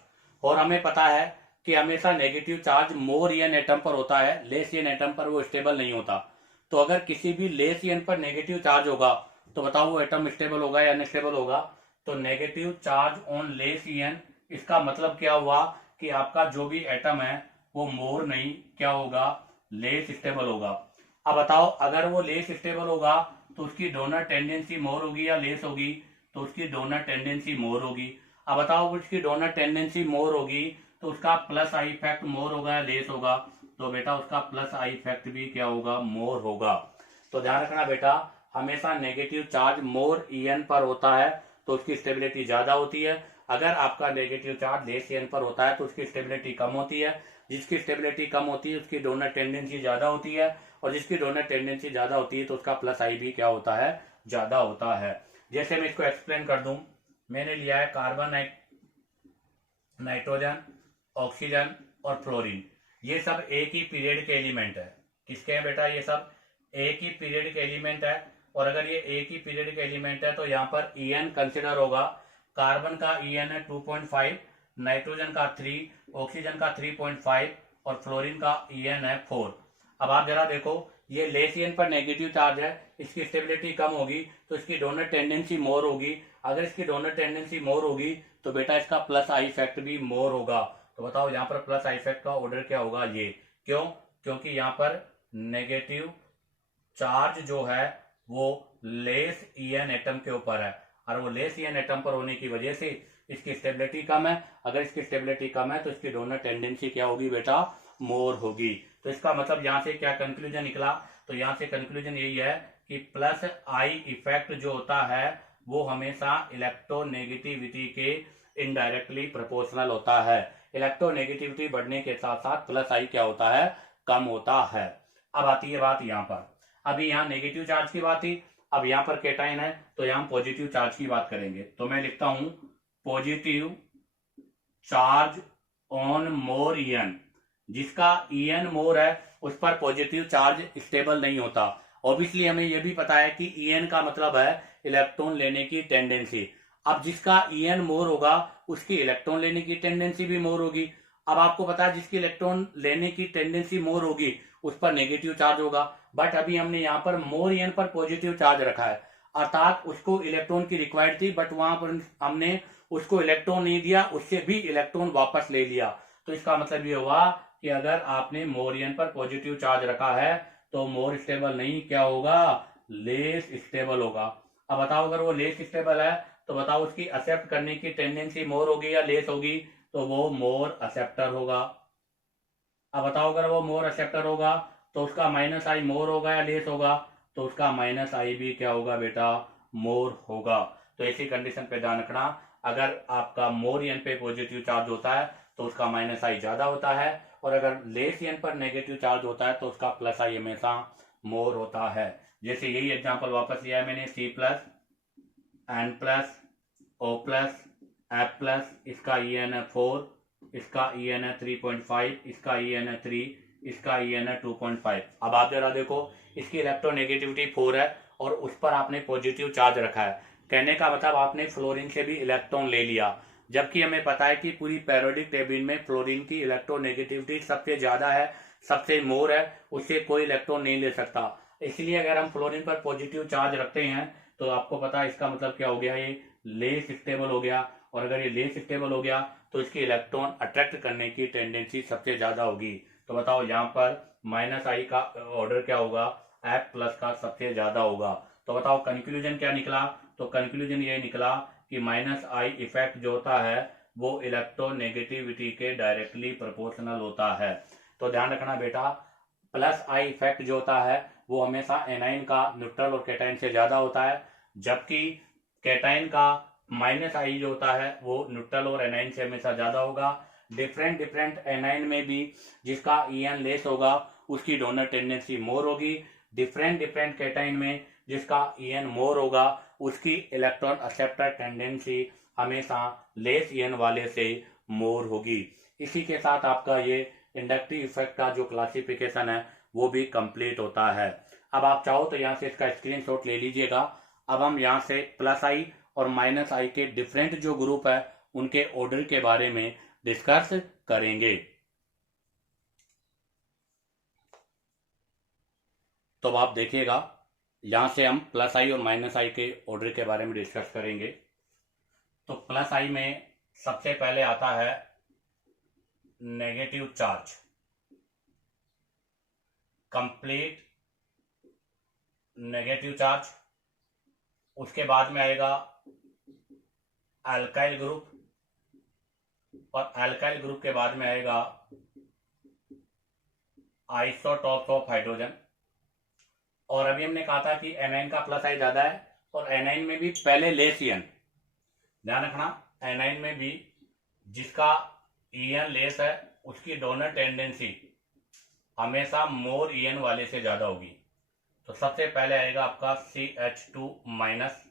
और हमें पता है कि हमेशा negative charge more an atom पर होता है, लेस एन एटम पर वो स्टेबल नहीं होता। तो अगर किसी भी लेस एन पर नेगेटिव चार्ज होगा तो बताओ वो एटम स्टेबल होगा या अनस्टेबल होगा। तो negative charge on less EN, इसका मतलब क्या हुआ कि आपका जो भी एटम है वो मोर नहीं क्या होगा, लेस स्टेबल होगा। अब बताओ अगर वो लेस स्टेबल होगा तो उसकी डोनर टेंडेंसी मोर होगी या लेस होगी, तो उसकी डोनर टेंडेंसी मोर होगी। अब बताओ उसकी डोनर टेंडेंसी मोर होगी तो उसका प्लस आई इफेक्ट मोर होगा या लेस होगा, तो बेटा उसका प्लस आई इफेक्ट भी क्या होगा, मोर होगा। तो ध्यान रखना बेटा, हमेशा नेगेटिव चार्ज मोर ईएन पर होता है तो उसकी स्टेबिलिटी ज्यादा होती है। अगर आपका नेगेटिव चार्ज लेस ईएन पर होता है तो उसकी स्टेबिलिटी कम होती है। जिसकी स्टेबिलिटी कम होती है उसकी डोनर टेंडेंसी ज्यादा होती है, और जिसकी डोनर टेंडेंसी ज्यादा होती है तो उसका प्लस आई भी क्या होता है, ज्यादा होता है। जैसे मैं इसको एक्सप्लेन कर दूं, मैंने लिया है कार्बन, नाइट्रोजन, ऑक्सीजन और फ्लोरीन, ये सब एक ही पीरियड के एलिमेंट है। किसके हैं बेटा, ये सब एक ही पीरियड के एलिमेंट है। और अगर ये एक ही पीरियड के एलिमेंट है तो यहाँ पर ईएन कंसिडर होगा। कार्बन का ईएन है 2.5, नाइट्रोजन का 3, ऑक्सीजन का 3.5 और फ्लोरीन का ईएन है 4। अब आप जरा देखो, ये लेस ईएन पर नेगेटिव चार्ज है, इसकी स्टेबिलिटी कम होगी तो इसकी डोनर टेंडेंसी मोर होगी। अगर इसकी डोनर टेंडेंसी मोर होगी तो बेटा इसका प्लस आई इफेक्ट भी मोर होगा। तो बताओ यहाँ पर प्लस आई इफेक्ट का ऑर्डर क्या होगा, ये क्यों, क्योंकि यहाँ पर नेगेटिव चार्ज जो है वो लेस ईएन एटम के ऊपर है, और वो लेस ईएन एटम पर होने की वजह से इसकी स्टेबिलिटी कम है। अगर इसकी स्टेबिलिटी कम है तो इसकी डोनर टेंडेंसी क्या होगी बेटा, मोर होगी। तो इसका मतलब यहाँ से क्या कंक्लूजन निकला, तो यहाँ से कंक्लूजन यही है कि प्लस आई इफेक्ट जो होता है वो हमेशा इलेक्ट्रोनेगेटिविटी के इनडायरेक्टली प्रोपोर्शनल होता है। इलेक्ट्रोनेगेटिविटी बढ़ने के साथ साथ प्लस आई क्या होता है, कम होता है। अब आती है बात यहाँ पर, अभी यहाँ नेगेटिव चार्ज की बात थी, अब यहाँ पर केटाइन है तो यहाँ पॉजिटिव चार्ज की बात करेंगे। तो मैं लिखता हूं positive charge on more EN, जिसका ईएन मोर है उस पर पॉजिटिव चार्ज स्टेबल नहीं होता। ऑब्वियसली हमें यह भी पता है कि ईएन का मतलब है इलेक्ट्रॉन लेने की टेंडेंसी। अब जिसका ईएन मोर होगा उसकी इलेक्ट्रॉन लेने की टेंडेंसी भी मोर होगी। अब आपको पता है जिसकी इलेक्ट्रॉन लेने की टेंडेंसी मोर होगी उस पर नेगेटिव चार्ज होगा, बट अभी हमने यहाँ पर मोर ईएन पर पॉजिटिव चार्ज रखा है, अर्थात उसको इलेक्ट्रॉन की रिक्वायर्ड थी बट वहां पर हमने उसको इलेक्ट्रॉन नहीं दिया, उससे भी इलेक्ट्रॉन वापस ले लिया। तो इसका मतलब ये हुआ कि अगर आपने मोर ईएन पर पॉजिटिव चार्ज रखा है तो मोर स्टेबल नहीं क्या होगा, लेस स्टेबल होगा। अब बताओ अगर वो लेस स्टेबल है तो बताओ उसकी एक्सेप्ट करने की टेंडेंसी मोर होगी या लेस होगी, तो वो मोर एक्सेप्टर होगा। अब बताओ अगर वो मोर एक्सेप्टर होगा तो उसका माइनस आई मोर होगा या लेस होगा, तो उसका माइनस आई भी क्या होगा बेटा, मोर होगा। तो ऐसी कंडीशन पे ध्यान रखना, अगर आपका मोर एन पे पॉजिटिव चार्ज होता है तो उसका माइनस आई ज्यादा होता है, और अगर लेस एन पर नेगेटिव चार्ज होता है तो उसका प्लस आई हमेशा मोर होता है। जैसे यही एग्जांपल वापस लिया है मैंने, C plus, N plus, O plus, F plus, इसका ई एन है 4, इसका ई एन है 3.5, इसका ई एन है 3, इसका ई एन है 2.5। अब आप जरा देखो, इसकी इलेक्ट्रोनेगेटिविटी 4 है और उस पर आपने पॉजिटिव चार्ज रखा है, कहने का मतलब आपने फ्लोरीन से भी इलेक्ट्रॉन ले लिया, जबकि हमें पता है कि पूरी पेरियोडिक टेबल में फ्लोरीन की इलेक्ट्रोनेगेटिविटी सबसे ज्यादा है, सबसे मोर है, उससे कोई इलेक्ट्रॉन नहीं ले सकता। इसलिए अगर हम फ्लोरीन पर पॉजिटिव चार्ज रखते हैं तो आपको पता है इसका मतलब क्या हो गया, ये लेस स्टेबल हो गया, और अगर ये लेस स्टेबल हो गया तो इसकी इलेक्ट्रॉन अट्रैक्ट करने की टेंडेंसी सबसे ज्यादा होगी। तो बताओ यहाँ पर माइनस आई का ऑर्डर क्या होगा, एफ प्लस का सबसे ज्यादा होगा। तो बताओ कंक्लूजन क्या निकला, तो कंक्लूजन ये निकला कि माइनस आई इफेक्ट जो होता है वो इलेक्ट्रोनेगेटिविटी के डायरेक्टली प्रोपोर्शनल होता है। तो ध्यान रखना बेटा, प्लस आई इफेक्ट जो होता है वो हमेशा एनाइन का न्यूट्रल और कैटाइन से ज्यादा होता है, जबकि कैटाइन का माइनस आई जो होता है वो न्यूट्रल और एनाइन से हमेशा ज्यादा होगा। डिफरेंट एनाइन में भी जिसका ईएन लेस होगा उसकी डोनर टेंडेंसी मोर होगी, डिफरेंट कैटाइन में जिसका ईएन मोर होगा उसकी इलेक्ट्रॉन एक्सेप्टर टेंडेंसी हमेशा लेस ईएन वाले से मोर होगी। इसी के साथ आपका ये इंडक्टिव इफेक्ट का जो क्लासिफिकेशन है वो भी कंप्लीट होता है। अब आप चाहो तो यहाँ से इसका स्क्रीनशॉट ले लीजिएगा, अब हम यहाँ से प्लस आई और माइनस आई के डिफरेंट जो ग्रुप है उनके ऑर्डर के बारे में डिस्कस करेंगे। तो अब आप देखिएगा, यहां से हम प्लस आई और माइनस आई के ऑर्डर के बारे में डिस्कस करेंगे। तो प्लस आई में सबसे पहले आता है negative charge, complete negative charge. उसके बाद में आएगा अल्काइल ग्रुप, और अल्काइल ग्रुप के बाद में आएगा आइसोटॉप्स ऑफ हाइड्रोजन। और अभी हमने कहा था कि एनाइन का प्लस आई ज्यादा है, और एनाइन में भी पहले लेस ईएन, ध्यान रखना, एनाइन में भी जिसका ईएन लेस है उसकी डोनर टेंडेंसी हमेशा मोर ईएन वाले से ज्यादा होगी। तो सबसे पहले आएगा आपका CH2 माइनस,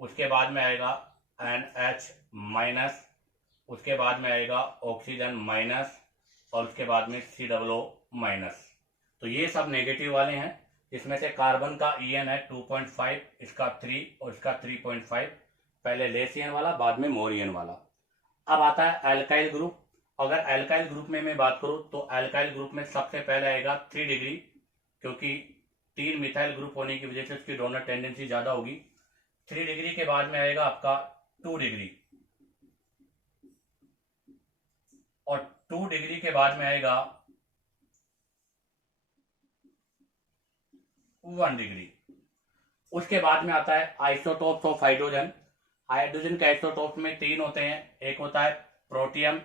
उसके बाद में आएगा NH माइनस, उसके बाद में आएगा ऑक्सीजन माइनस, और उसके बाद में COO माइनस। तो ये सब नेगेटिव वाले हैं। इसमें से कार्बन का ईएन है 2.5, इसका 3 और इसका 3.5, पहले लेस ईएन वाला बाद में मोर ईएन वाला। अब आता है अल्काइल ग्रुप। अगर अल्काइल ग्रुप में मैं बात करूं तो अल्काइल ग्रुप में सबसे पहले आएगा 3 डिग्री, क्योंकि 3 मिथाइल ग्रुप होने की वजह से उसकी डोनर टेंडेंसी ज्यादा होगी। 3 डिग्री के बाद में आएगा आपका 2 डिग्री, और 2 डिग्री के बाद में आएगा 1 डिग्री। उसके बाद में आता है आइसोटोप्स ऑफ हाइड्रोजन। हाइड्रोजन के आइसोटोप्स में 3 होते हैं, एक होता है प्रोटियम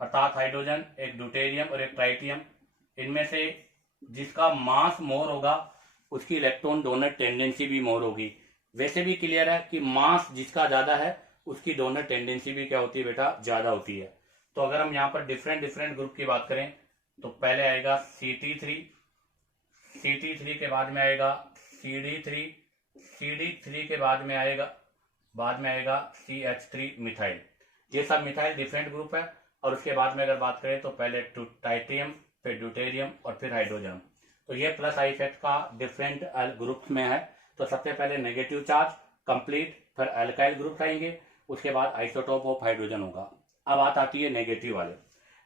अर्थात हाइड्रोजन, एक ड्यूटेरियम और एक ट्राइटियम। इनमें से जिसका मास मोर होगा उसकी इलेक्ट्रॉन डोनर टेंडेंसी भी मोर होगी। वैसे भी क्लियर है कि मास जिसका ज्यादा है उसकी डोनर टेंडेंसी भी क्या होती है बेटा, ज्यादा होती है। तो अगर हम यहाँ पर डिफरेंट ग्रुप की बात करें तो पहले आएगा CT3, CT3 के बाद में आएगा CD3, CD3 के बाद में आएगा CH3 मिथाइल। ये सब मिथाइल डिफरेंट ग्रुप है। और उसके बाद में अगर बात करें तो पहले टाइटियम, फिर ड्यूटेरियम और फिर हाइड्रोजन। तो ये प्लस आई इफेक्ट का डिफरेंट ग्रुप में है। तो सबसे पहले नेगेटिव चार्ज कंप्लीट, फिर अल्काइल ग्रुप आएंगे, उसके बाद आइसोटोप ऑफ हाइड्रोजन होगा। अब बात आती है नेगेटिव वाले।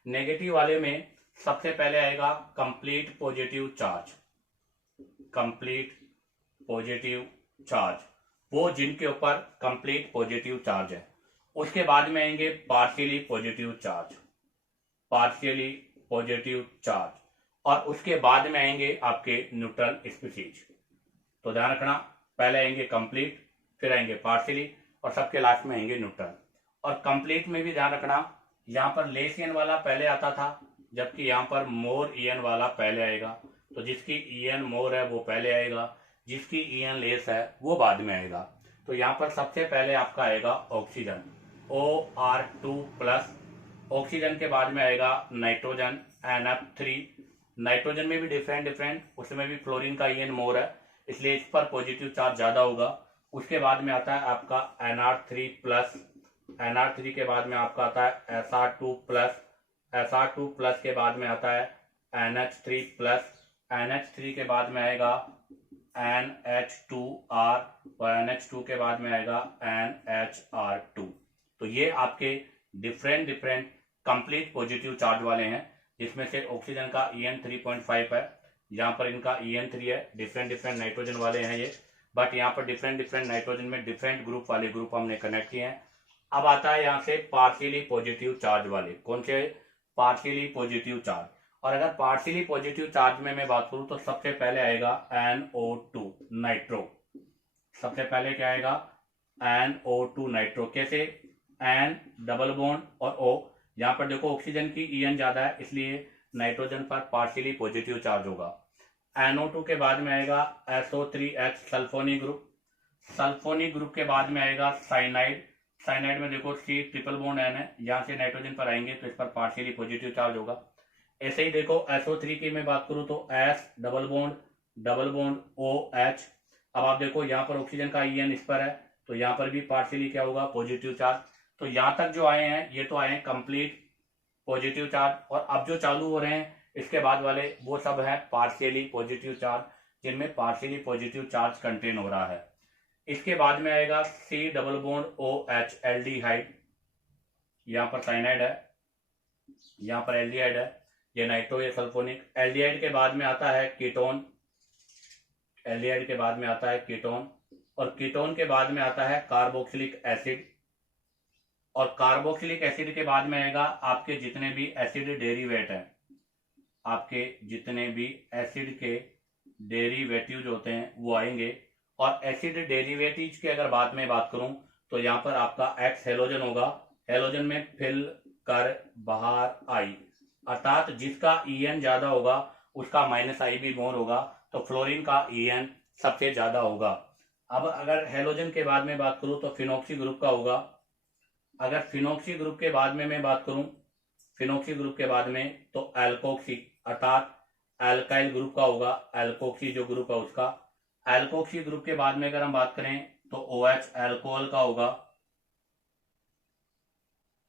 नेगेटिव वाले में सबसे पहले आएगा complete positive charge, complete positive charge, वो जिनके ऊपर कंप्लीट पॉजिटिव चार्ज है। उसके बाद में आएंगे partially positive charge, partially positive charge, और उसके बाद में आएंगे आपके न्यूट्रल स्पीशीज। तो ध्यान रखना, पहले आएंगे कंप्लीट, फिर आएंगे पार्शियली, और सबके लास्ट में आएंगे न्यूट्रल। और कंप्लीट में भी ध्यान रखना, यहाँ पर लेस ईएन वाला पहले आता था, जबकि यहाँ पर मोर ईएन वाला पहले आएगा। तो जिसकी ईएन मोर है वो पहले आएगा, जिसकी ईएन लेस है वो बाद में आएगा। तो यहाँ पर सबसे पहले आपका आएगा ऑक्सीजन, OR2+, ऑक्सीजन के बाद में आएगा नाइट्रोजन, NF3। नाइट्रोजन में भी डिफरेंट, उसमें भी फ्लोरीन का ईएन मोर है, इसलिए इस पर पॉजिटिव चार्ज ज्यादा होगा। उसके बाद में आता है आपका NR3+, NR3 के बाद में आपका आता है SR2+, SR2+ के बाद में आता है NH3+, NH3 के बाद में आएगा NH2R, और NH2 के बाद में आएगा NHR2। तो ये आपके डिफरेंट कंप्लीट पॉजिटिव चार्ज वाले हैं, जिसमें से ऑक्सीजन का EN 3.5 है, यहाँ पर इनका EN 3 है। डिफरेंट नाइट्रोजन वाले हैं ये, बट यहाँ पर डिफरेंट नाइट्रोजन में डिफरेंट ग्रुप वाले ग्रुप हमने कनेक्ट किए हैं। अब आता है यहाँ से पार्शियली पॉजिटिव चार्ज वाले, कौन से, पार्शियली पॉजिटिव चार्ज। और अगर पार्शियली पॉजिटिव चार्ज में मैं बात करूं तो सबसे पहले आएगा NO2 नाइट्रो। सबसे पहले क्या आएगा, NO2 नाइट्रो। कैसे, N डबल बॉन्ड और O, यहाँ पर देखो ऑक्सीजन की EN ज्यादा है, इसलिए नाइट्रोजन पर पार्शियली पॉजिटिव चार्ज होगा। NO2 के बाद में आएगा SO3H sulphonic group. Sulphonic group के बाद में आएगा साइनाइड। साइनाइड में देखो C ट्रिपल बॉन्ड N है, यहाँ से नाइट्रोजन पर आएंगे तो इस पर पार्शियली पॉजिटिव चार्ज होगा। ऐसे ही देखो SO3 की मैं बात करूं तो S डबल बॉन्ड OH। अब आप देखो यहाँ पर ऑक्सीजन का EN इस पर है, तो यहाँ पर भी पार्शियली क्या होगा, पॉजिटिव चार्ज। तो यहाँ तक जो आए हैं ये तो आए हैं कंप्लीट पॉजिटिव चार्ज, और अब जो चालू हो रहे हैं इसके बाद वाले वो सब है पार्शियली पॉजिटिव चार्ज, जिनमें पार्शियली पॉजिटिव चार्ज कंटेन हो रहा है। इसके बाद में आएगा C double bond O H aldehyde, यहाँ पर साइनाइड है, यहाँ पर एल्डिहाइड है, ये नाइट्रो ये सल्फोनिक। एल्डिहाइड के बाद में आता है कीटोन, एल्डिहाइड के बाद में आता है कीटोन, और कीटोन के बाद में आता है कार्बोक्सिलिक एसिड, और कार्बोक्सिलिक एसिड के बाद में आएगा आपके जितने भी एसिड डेरिवेट हैं, आपके जितने भी एसिड के डेरिवेटिव्स होते हैं वो आएंगे। और एसिड डेरिवेटिव्स की अगर बात करूं तो यहाँ पर आपका एक्स हेलोजन होगा, हेलोजन में फिल कर बाहर आई, अर्थात जिसका En ज्यादा होगा उसका -I भी मोर होगा, तो फ्लोरीन का En सबसे ज्यादा होगा। अब अगर हेलोजन के बाद में बात करूं तो फिनोक्सी ग्रुप का होगा। अगर फिनोक्सी ग्रुप के बाद में मैं बात करूं, फिनोक्सी ग्रुप के बाद में तो एल्कोक्सी अर्थात एल्काइल ग्रुप का होगा, एल्कोक्सी जो ग्रुप है उसका। एल्कोक्सी ग्रुप के बाद में अगर हम बात करें तो OH एल्कोहल का होगा।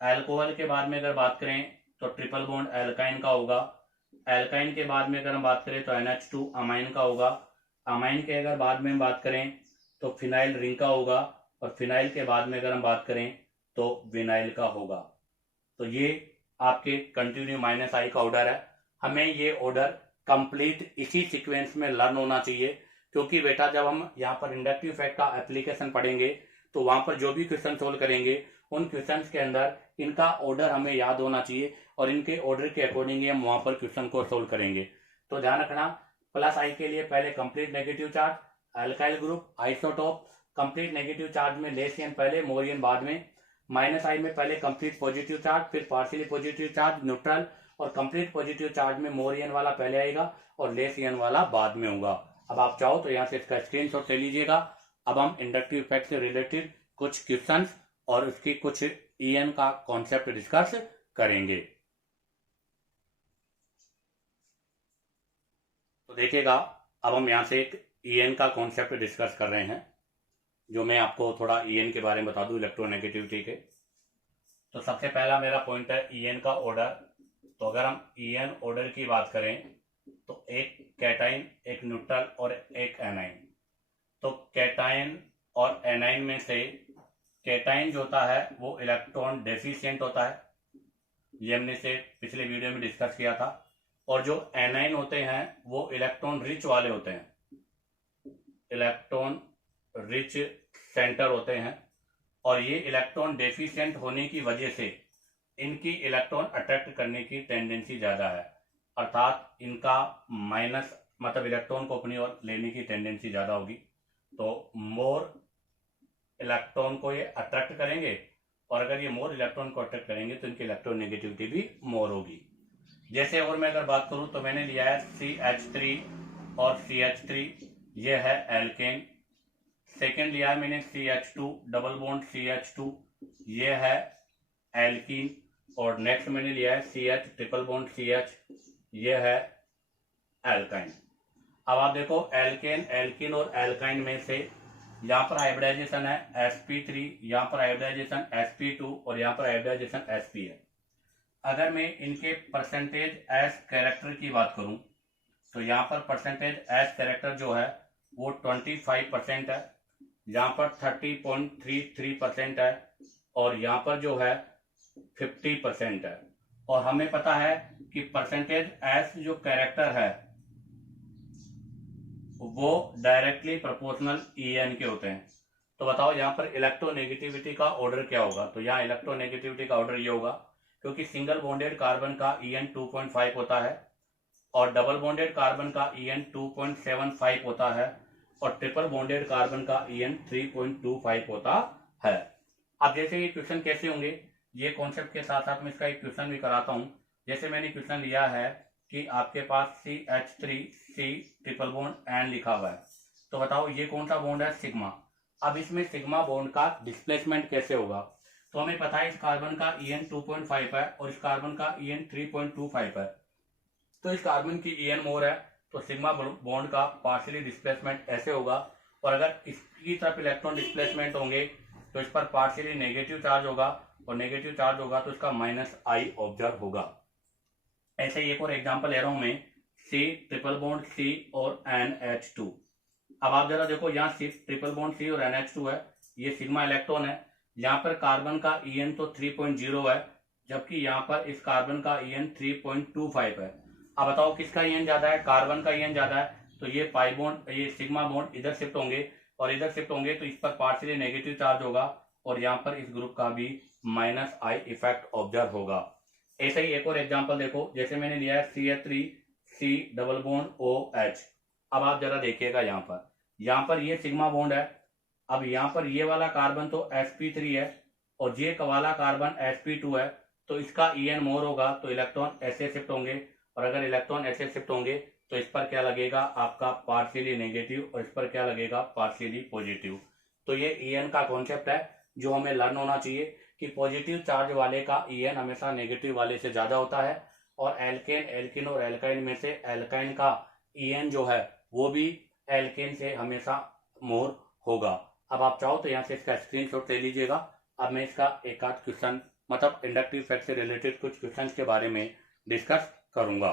एल्कोहल के बाद में अगर बात करें तो ट्रिपल बॉन्ड एल्काइन का होगा। एल्काइन के बाद में अगर हम बात करें तो NH2 अमाइन का होगा। अमाइन के अगर बाद में हम बात करें तो फिनाइल रिंग का होगा, और फिनाइल के बाद में अगर हम बात करें तो विनाइल का होगा। तो ये आपके कंटिन्यू -I का ऑर्डर है। हमें ये ऑर्डर कंप्लीट इसी सीक्वेंस में लर्न होना चाहिए, क्योंकि बेटा जब हम यहाँ पर इंडक्टिव इफेक्ट का एप्लीकेशन पढ़ेंगे तो वहां पर जो भी क्वेश्चन सोल्व करेंगे उन क्वेश्चंस के अंदर इनका ऑर्डर हमें याद होना चाहिए, और इनके ऑर्डर के अकॉर्डिंग हम वहां पर क्वेश्चन को सोल्व करेंगे। तो ध्यान रखना, +I के लिए पहले complete negative charge, alkyl group, isotope, complete negative charge में लेस एन पहले, मोर एन बाद में, -I में पहले कंप्लीट पॉजिटिव चार्ज, फिर पार्शियली पॉजिटिव चार्ज, न्यूट्रल, और कंप्लीट पॉजिटिव चार्ज में मोर एन वाला पहले आएगा और लेस एन वाला बाद में होगा। अब आप चाहो तो यहाँ से इसका स्क्रीनशॉट ले लीजिएगा। अब हम इंडक्टिव इफेक्ट से रिलेटेड कुछ क्वेश्चंस और उसकी कुछ EN का कॉन्सेप्ट डिस्कस करेंगे। तो देखिएगा, अब हम यहाँ से एक EN का कॉन्सेप्ट डिस्कस कर रहे हैं, जो मैं आपको थोड़ा EN के बारे में बता दूं, इलेक्ट्रोनेगेटिविटी के। तो सबसे पहला मेरा पॉइंट है EN का ऑर्डर। तो अगर हम EN ऑर्डर की बात करें तो एक कैटाइन, एक न्यूट्रल और एक एनाइन। तो कैटाइन और एनाइन में से कैटाइन जो होता है वो इलेक्ट्रॉन डेफिशिएंट होता है, ये हमने से पिछले वीडियो में डिस्कस किया था। और जो एनाइन होते हैं वो इलेक्ट्रॉन रिच वाले होते हैं, इलेक्ट्रॉन रिच सेंटर होते हैं, और ये इलेक्ट्रॉन डेफिशिएंट होने की वजह से इनकी इलेक्ट्रॉन अट्रैक्ट करने की टेंडेंसी ज्यादा है, अर्थात इनका माइनस मतलब इलेक्ट्रॉन को अपनी ओर लेने की टेंडेंसी ज्यादा होगी। तो मोर इलेक्ट्रॉन को ये अट्रैक्ट करेंगे, और अगर ये मोर इलेक्ट्रॉन को अट्रैक्ट करेंगे तो इनकी इलेक्ट्रोनेगेटिविटी भी मोर होगी। जैसे और मैं अगर बात करूं तो मैंने लिया है CH3 और CH3, ये है एल्केन। सेकेंड लिया है मैंने CH2 डबल बॉन्ड CH2, ये है एल्कीन। और नेक्स्ट मैंने लिया है CH ट्रिपल बॉन्ड CH, ये है एल्काइन। अब आप देखो एल्केन, एल्कीन और एल्काइन में से यहाँ पर हाइब्रिडाइजेशन है sp3, यहाँ पर हाइब्रिडाइजेशन sp2 और यहाँ पर हाइब्रिडाइजेशन sp है। अगर मैं इनके परसेंटेज एस कैरेक्टर की बात करूं तो यहाँ पर परसेंटेज एस कैरेक्टर जो है वो 25% है, यहाँ पर 30.33% है, और यहाँ पर जो है 50% है। और हमें पता है कि परसेंटेज एस जो कैरेक्टर है वो डायरेक्टली प्रोपोर्शनल EN के होते हैं। तो बताओ यहाँ पर इलेक्ट्रोनेगेटिविटी का ऑर्डर क्या होगा। तो यहाँ इलेक्ट्रोनेगेटिविटी का ऑर्डर ये होगा, क्योंकि सिंगल बॉन्डेड कार्बन का EN 2.5 होता है, और डबल बॉन्डेड कार्बन का EN 2.75 होता है, और ट्रिपल बॉन्डेड कार्बन का EN 3.25 होता है। अब जैसे ये क्वेश्चन कैसे होंगे, ये कॉन्सेप्ट के साथ साथ मैं इसका एक क्वेश्चन भी कराता हूं। जैसे मैंने क्वेश्चन लिया है कि आपके पास CH3C ट्रिपल बॉन्ड N लिखा हुआ है, तो बताओ ये कौन सा बॉन्ड है, सिग्मा। अब इसमें सिग्मा बॉन्ड का डिस्प्लेसमेंट कैसे होगा। तो हमें पता है इस कार्बन का EN 2.5 है और इस कार्बन का EN 3.25 है, तो इस कार्बन की EN मोर है, तो सिग्मा बॉन्ड का पार्शियली डिस्प्लेसमेंट ऐसे होगा। और अगर इसकी तरफ इलेक्ट्रॉन डिस्प्लेसमेंट होंगे तो इस पर पार्शियली नेगेटिव चार्ज होगा, और नेगेटिव चार्ज होगा तो इसका -I ऑब्जर्व होगा। ऐसे एक और एग्जांपल ले रहा हूं मैं, C ट्रिपल बॉन्ड C और NH2। अब आप जरा देखो, यहाँ ट्रिपल बॉन्ड सी और NH2 है, ये सिग्मा इलेक्ट्रॉन है। यहाँ पर कार्बन का En तो 3.0 है, जबकि यहाँ पर इस कार्बन का En 3.25 है। अब बताओ किसका En ज्यादा है? कार्बन का En ज्यादा है, तो ये पाई बॉन्ड, ये सिग्मा बॉन्ड इधर शिफ्ट होंगे और इधर शिफ्ट होंगे, तो इस पर पार्शियली नेगेटिव चार्ज होगा और यहाँ पर इस ग्रुप का भी -I इफेक्ट ऑब्जर्व होगा। ऐसे ही एक और एग्जांपल देखो, जैसे मैंने लिया है CH3C डबल बॉन्ड OH। अब आप जरा देखिएगा, यहाँ पर ये सिग्मा बॉन्ड है। अब यहाँ पर ये वाला कार्बन तो sp3 है और ये वाला कार्बन sp2 है, तो इसका En मोर होगा, तो इलेक्ट्रॉन ऐसे शिफ्ट होंगे और अगर इलेक्ट्रॉन ऐसे शिफ्ट होंगे तो इस पर क्या लगेगा? आपका पार्शियली नेगेटिव और इस पर क्या लगेगा? Partially positive. तो ये En का कॉन्सेप्ट है जो हमें लर्न होना चाहिए कि पॉजिटिव चार्ज वाले का En हमेशा नेगेटिव वाले से ज्यादा होता है और एल्केन, एल्किन और एल्काइन में से एल्काइन का En जो है वो भी एल्केन से हमेशा मोर होगा। अब आप चाहो तो यहाँ से इसका स्क्रीनशॉट ले लीजिएगा। अब मैं इसका एक आध क्वेश्चन, मतलब इंडक्टिव इफेक्ट से रिलेटेड कुछ क्वेश्चंस के बारे में डिस्कस करूंगा।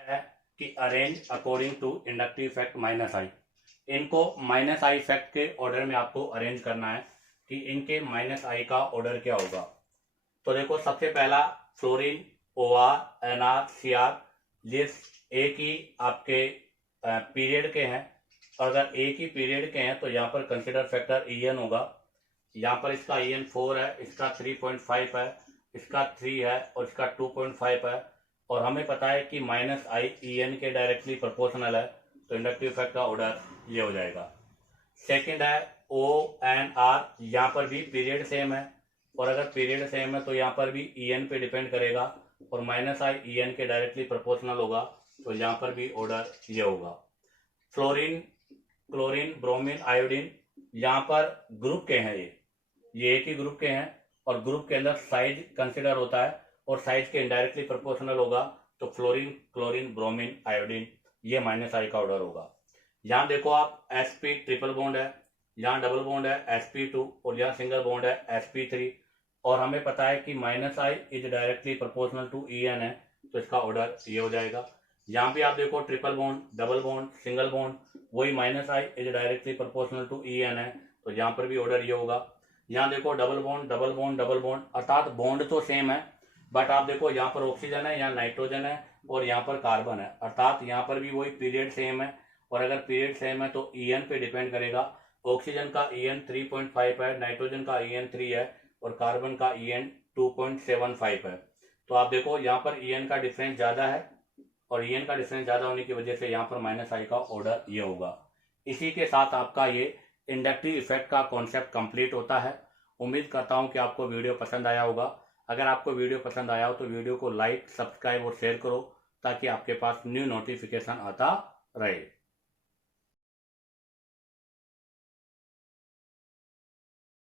है कि arrange according to inductive effect -I। इनको -I इफेक्ट के ऑर्डर में आपको अरेंज करना है कि इनके -I का ऑर्डर क्या होगा। तो देखो, सबसे पहला फ्लोरीन, OR, NR, CR, ये एक ही आपके पीरियड के हैं और अगर एक ही पीरियड के हैं तो यहाँ पर कंसिडर फैक्टर En होगा। यहाँ पर इसका En 4 है, इसका 3.5 है, इसका 3 है और इसका 2.5 है और हमें पता है कि -I En के डायरेक्टली प्रोपोर्शनल है, तो इंडक्टिव इफेक्ट का ऑर्डर ये हो जाएगा। सेकंड है OR, यहाँ पर भी पीरियड सेम है और अगर पीरियड सेम है तो यहाँ पर भी En पे डिपेंड करेगा और -I En के डायरेक्टली प्रोपोर्शनल होगा, तो यहाँ पर भी ऑर्डर ये होगा। फ्लोरीन, क्लोरीन, ब्रोमीन, आयोडीन, यहाँ पर ग्रुप के हैं, ये एक ही ग्रुप के हैं और ग्रुप के अंदर साइज कंसिडर होता है और साइज के इनडायरेक्टली प्रोपोर्शनल होगा, तो फ्लोरीन, क्लोरीन, ब्रोमीन, आयोडीन, ये -I का ऑर्डर होगा। यहाँ देखो आप, sp ट्रिपल बॉन्ड है, यहाँ डबल बॉन्ड है sp2 और यहाँ सिंगल बॉन्ड है sp3 और हमें पता है कि -I is directly proportional to En है, तो इसका ऑर्डर ये हो जाएगा। यहाँ भी आप देखो, triple bond, double bond, single bond, वही -I is directly proportional to En है, तो यहाँ पर भी ऑर्डर ये होगा। यहाँ देखो, double bond, double bond, double bond, अर्थात बॉन्ड तो सेम है बट आप देखो यहाँ पर ऑक्सीजन है, यहाँ नाइट्रोजन है और यहाँ पर कार्बन है, अर्थात यहाँ पर भी वही पीरियड सेम है और अगर पीरियड सेम है तो En पे डिपेंड करेगा। ऑक्सीजन का En 3.5 है, नाइट्रोजन का En 3 है और कार्बन का En 2.75 है। तो आप देखो यहाँ पर En का डिफरेंस ज्यादा है और En का डिफरेंस ज्यादा होने की वजह से यहाँ पर -I का ऑर्डर ये होगा। इसी के साथ आपका ये इंडक्टिव इफेक्ट का कॉन्सेप्ट कंप्लीट होता है। उम्मीद करता हूँ कि आपको वीडियो पसंद आया होगा। अगर आपको वीडियो पसंद आया हो तो वीडियो को लाइक, सब्सक्राइब और शेयर करो ताकि आपके पास न्यू नोटिफिकेशन आता रहे।